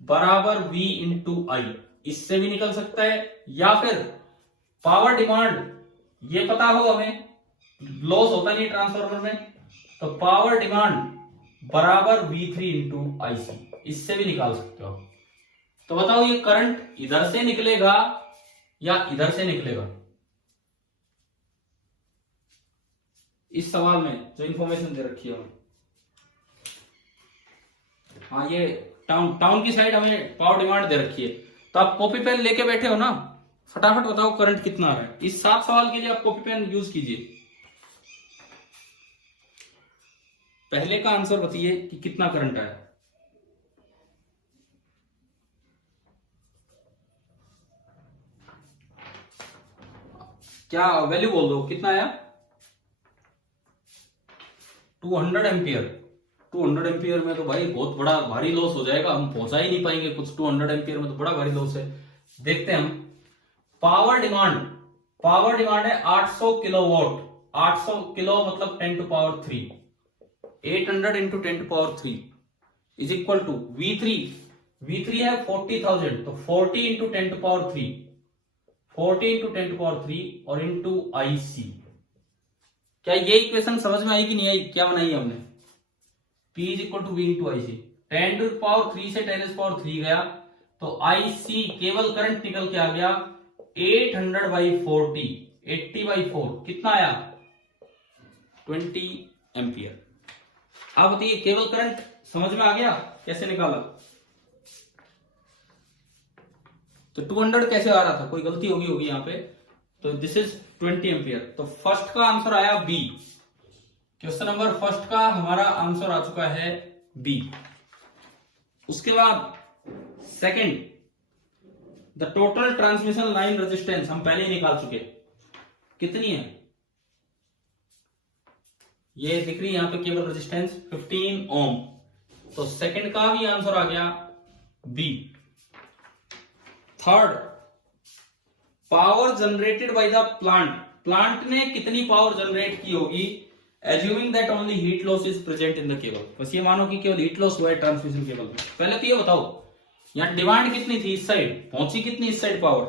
बराबर V इंटू I, इससे भी निकल सकता है। या फिर पावर डिमांड, ये पता हो हमें, लॉस होता नहीं ट्रांसफार्मर में, तो पावर डिमांड बराबर V3 इंटू IC, इससे भी निकाल सकते हो। तो बताओ ये करंट इधर से निकलेगा या इधर से निकलेगा, इस सवाल में जो इंफॉर्मेशन दे रखी है। हाँ ये टाउन की साइड हमें पावर डिमांड दे रखी है, तो आप कॉपी पेन लेके बैठे हो ना, फटाफट बताओ करंट कितना है। इस 7 सवाल के लिए आप कॉपी पेन यूज कीजिए। पहले का आंसर बताइए कि कितना करंट आया। क्या वैल्यू बोल दो, कितना आया, 200 एम्पियर। 200 एम्पियर में तो भाई बहुत बड़ा भारी लॉस हो जाएगा, हम पहुंचा ही नहीं पाएंगे कुछ। 200 एम्पियर में तो बड़ा भारी लॉस है। देखते हैं हम। पावर डिमांड है 800 किलोवाट, 800 किलो मतलब 10 to power 3, 800 into 10 to power 3 is equal to V3 है 40,000, तो 40 into 10 to power 3, 40 into 10 to power 3 और इंटू IC। क्या ये इक्वेशन समझ में आई कि नहीं आई, क्या बनाई हमने, P is equal to V into IC। 10 to power 3 से 10 पावर 3 गया, तो IC केवल करंट निकल के आ गया 800/40, 80/4 कितना आया, 20 एम्पियर। आप बताइए केबल करंट समझ में आ गया कैसे निकाला। तो 200 कैसे आ रहा था, कोई गलती होगी यहाँ पे। तो दिस इज 20 एम्पियर। तो फर्स्ट का आंसर आया B। क्वेश्चन नंबर फर्स्ट का हमारा आंसर आ चुका है B। उसके बाद second, the total transmission line resistance हम पहले ही निकाल चुके, कितनी है, ये दिख रही है यहां पे केबल रेजिस्टेंस 15 ओम। तो सेकंड का भी आंसर आ गया B. Third, power generated by the plant, plant ने कितनी पावर जनरेट की होगी, assuming that only heat loss is present in the cable. बस ये मानो कि केवल हीट लॉस हुआ है ट्रांसमिशन केबल में। पहले तो ये बताओ यहां डिमांड कितनी थी, इस साइड पहुंची कितनी, इस साइड पावर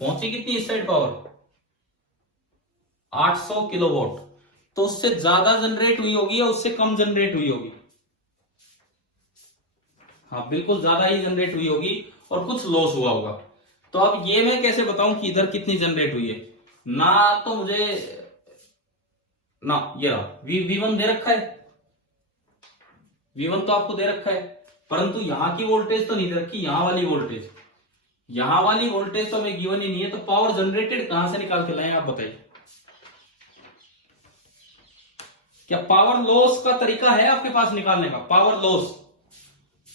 पहुंची कितनी, इस साइड पावर 800 किलोवाट। तो उससे ज्यादा जनरेट हुई होगी या उससे कम जनरेट हुई होगी? हाँ बिल्कुल ज्यादा ही जनरेट हुई होगी और कुछ लॉस हुआ होगा। तो अब ये मैं कैसे बताऊं कि इधर कितनी जनरेट हुई है? ना तो मुझे ना ये रहा V1 दे रखा है, V1 तो आपको दे रखा है, परंतु यहां की वोल्टेज तो नहीं दे रखी, यहां वाली वोल्टेज, यहां वाली वोल्टेज तो हमें गिवन ही नहीं है। तो पावर जनरेटेड कहां से निकाल के लाए आप बताइए? क्या पावर लॉस का तरीका है आपके पास निकालने का? Power loss,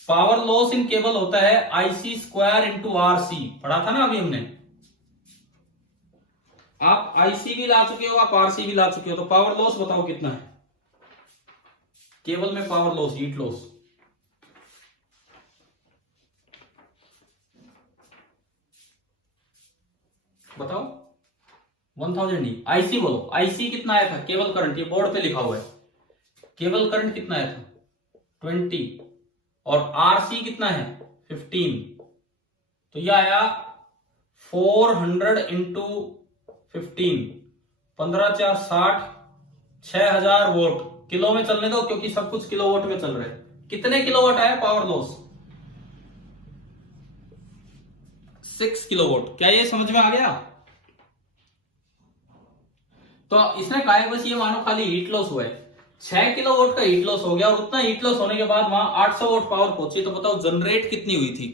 power loss in cable होता है आईसी स्क्वायर इंटू आरसी, पढ़ा था ना अभी हमने। आप आईसी भी ला चुके हो, आप आरसी भी ला चुके हो, तो पावर लॉस बताओ कितना है केबल में? पावर लॉस, हीट लॉस बताओ। 1000 ही। आईसी बोलो, आईसी कितना आया था? केबल करंट, ये बोर्ड पे लिखा हुआ है, केबल करंट कितना आया था? 20। और आरसी कितना है? 15। तो यह आया 400 इंटू 15, 15 4 60, 6000 वोल्ट। किलो में चलने दो क्योंकि सब कुछ किलोवाट में चल रहा है। कितने किलोवाट आया पावर लॉस? 6 किलोवाट। क्या ये समझ में आ गया? तो इसने कहा है बस ये मानो खाली हीट लॉस हुआ है, 6 किलोवाट का हीट लॉस हो गया, और उतना हीट लॉस होने के बाद वहां 800 वाट पावर पहुंची। तो बताओ जनरेट कितनी हुई थी?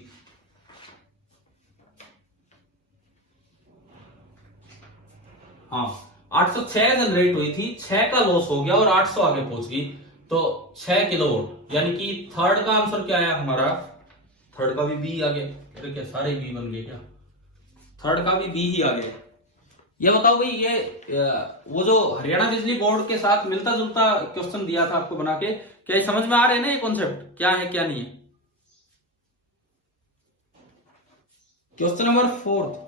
हाँ 806 जनरेट हुई थी, 6 का लॉस हो गया और 800 आगे पहुंच गई, तो 6 किलोवाट। यानी कि थर्ड का आंसर क्या आया हमारा? थर्ड का भी बी आ गया। अरे क्या सारे बी बन गए क्या? थर्ड का भी बी ही आ गया। ये बताओ भाई, ये वो जो हरियाणा बिजली बोर्ड के साथ मिलता जुलता क्वेश्चन दिया था आपको बना के, क्या ये समझ में आ रहे हैं ना ये कॉन्सेप्ट क्या है क्या नहीं है? Question number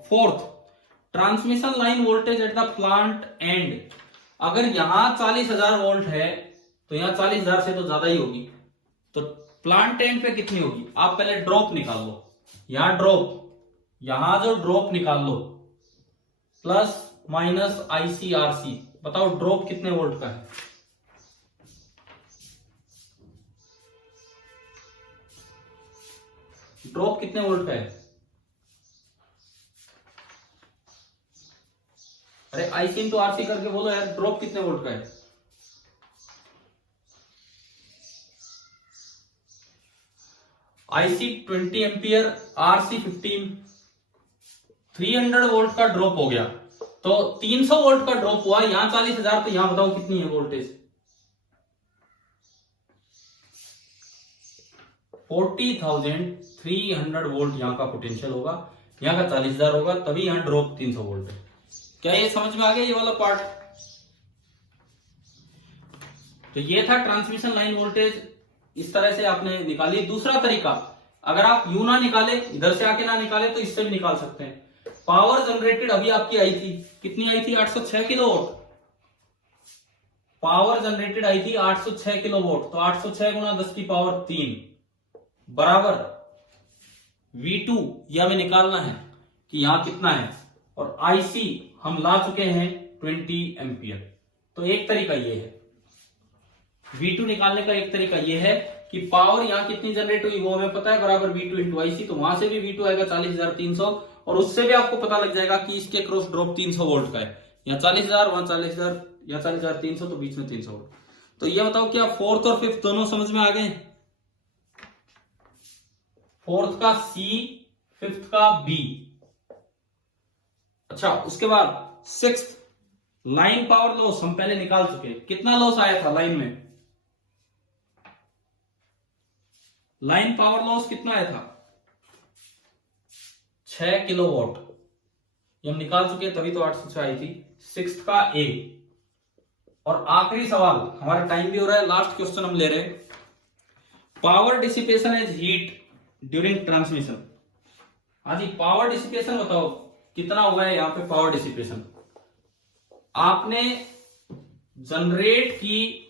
fourth, transmission line voltage at the plant and. अगर यहां 40,000 वोल्ट है तो यहां 40,000 से तो ज्यादा ही होगी, तो प्लांट एंड पे कितनी होगी? आप पहले ड्रॉप निकाल लो, यहां ड्रॉप, यहां जो ड्रॉप निकाल लो, प्लस माइनस आईसीआरसी, बताओ ड्रॉप कितने वोल्ट का है? ड्रॉप कितने वोल्ट का है? अरे आईसी इंटू आरसी करके बोलो यार, ड्रॉप कितने वोल्ट का है? आईसी 20 एम्पियर, आरसी 15, 300 वोल्ट का ड्रॉप हो गया, तो 300 वोल्ट का ड्रॉप हुआ, यहां 40,000, तो यहां बताओ कितनी है वोल्टेज? 40,300 वोल्ट यहां का पोटेंशियल होगा, यहां का 40,000 होगा, तभी यहां ड्रॉप 300 वोल्ट है। क्या ये समझ में आ गया ये वाला पार्ट? तो ये था ट्रांसमिशन लाइन वोल्टेज, इस तरह से आपने निकाली। दूसरा तरीका, अगर आप यू ना निकाले, इधर से आके ना निकाले, तो इससे भी निकाल सकते हैं। पावर जनरेटेड अभी आपकी आई थी, कितनी आई थी? 806 किलोवाट। पावर जनरेटेड आई थी 806 किलोवाट, तो 806 गुणा 10 की पावर 3 बराबर V2, यह हमें निकालना है कि यहां कितना है, और आईसी हम ला चुके हैं 20 एम्पियर। तो एक तरीका ये है V2 निकालने का, एक तरीका ये है कि पावर यहां कितनी जनरेट हुई वो हमें पता है, बराबर V2 इंटू आईसी, तो वहां से भी V2 आएगा 40,300, और उससे भी आपको पता लग जाएगा कि इसके क्रॉस ड्रॉप 300 वोल्ट का है, यहाँ 40,000, वहां 40,000, या 40,300, तो बीच में 300 वोल्ट। तो ये बताओ क्या फोर्थ और फिफ्थ दोनों समझ में आ गए? फोर्थ का सी, फिफ्थ का बी। अच्छा, उसके बाद सिक्स्थ, लाइन पावर लॉस हम पहले निकाल चुके। कितना लॉस आया था लाइन में? लाइन पावर लॉस कितना आया था? 6 किलोवाट, ये हम निकाल चुके, तभी तो 806 आई थी। सिक्स्थ का ए, और आखिरी सवाल, हमारा टाइम भी हो रहा है, लास्ट क्वेश्चन हम ले रहे हैं, power dissipation as heat during transmission. हाँ जी, पावर डिसिपेशन बताओ कितना हुआ है यहाँ पे पावर डिसिपेशन। आपने जनरेट की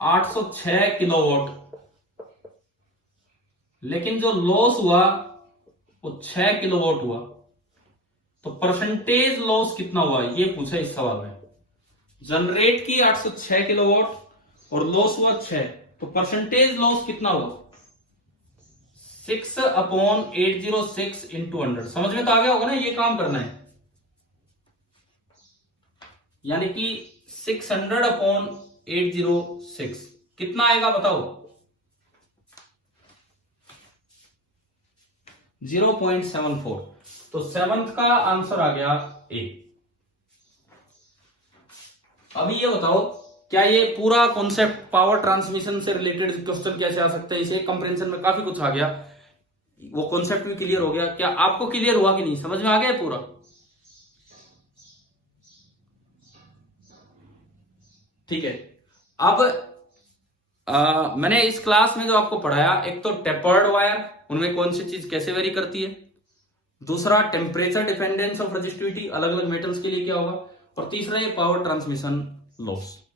806 किलोवाट, लेकिन जो लॉस हुआ वो 6 किलोवाट हुआ, तो परसेंटेज लॉस कितना हुआ ये पूछा इस सवाल में। जनरेट की 806 किलोवाट और लॉस हुआ 6, तो परसेंटेज लॉस कितना हुआ 6/806 इंटू 100। समझ में तो आ गया होगा ना, ये काम करना है, यानी कि 600/806 कितना आएगा बताओ, 0.74। तो 7th का आंसर आ गया ए। अभी ये बताओ, क्या ये पूरा कॉन्सेप्ट पावर ट्रांसमिशन से रिलेटेड क्वेश्चन कैसे आ सकता है, इसे कंपैरिजन में काफी कुछ आ गया, वो कॉन्सेप्ट भी क्लियर हो गया। क्या आपको क्लियर हुआ कि नहीं, समझ में आ गया पूरा? ठीक है। अब मैंने इस क्लास में जो आपको पढ़ाया, एक तो टेपर्ड वायर, उनमें कौन सी चीज कैसे वेरी करती है, दूसरा टेम्परेचर डिपेंडेंस ऑफ रेजिस्टिविटी, अलग अलग मेटल्स के लिए क्या होगा, और तीसरा ये पावर ट्रांसमिशन लॉस।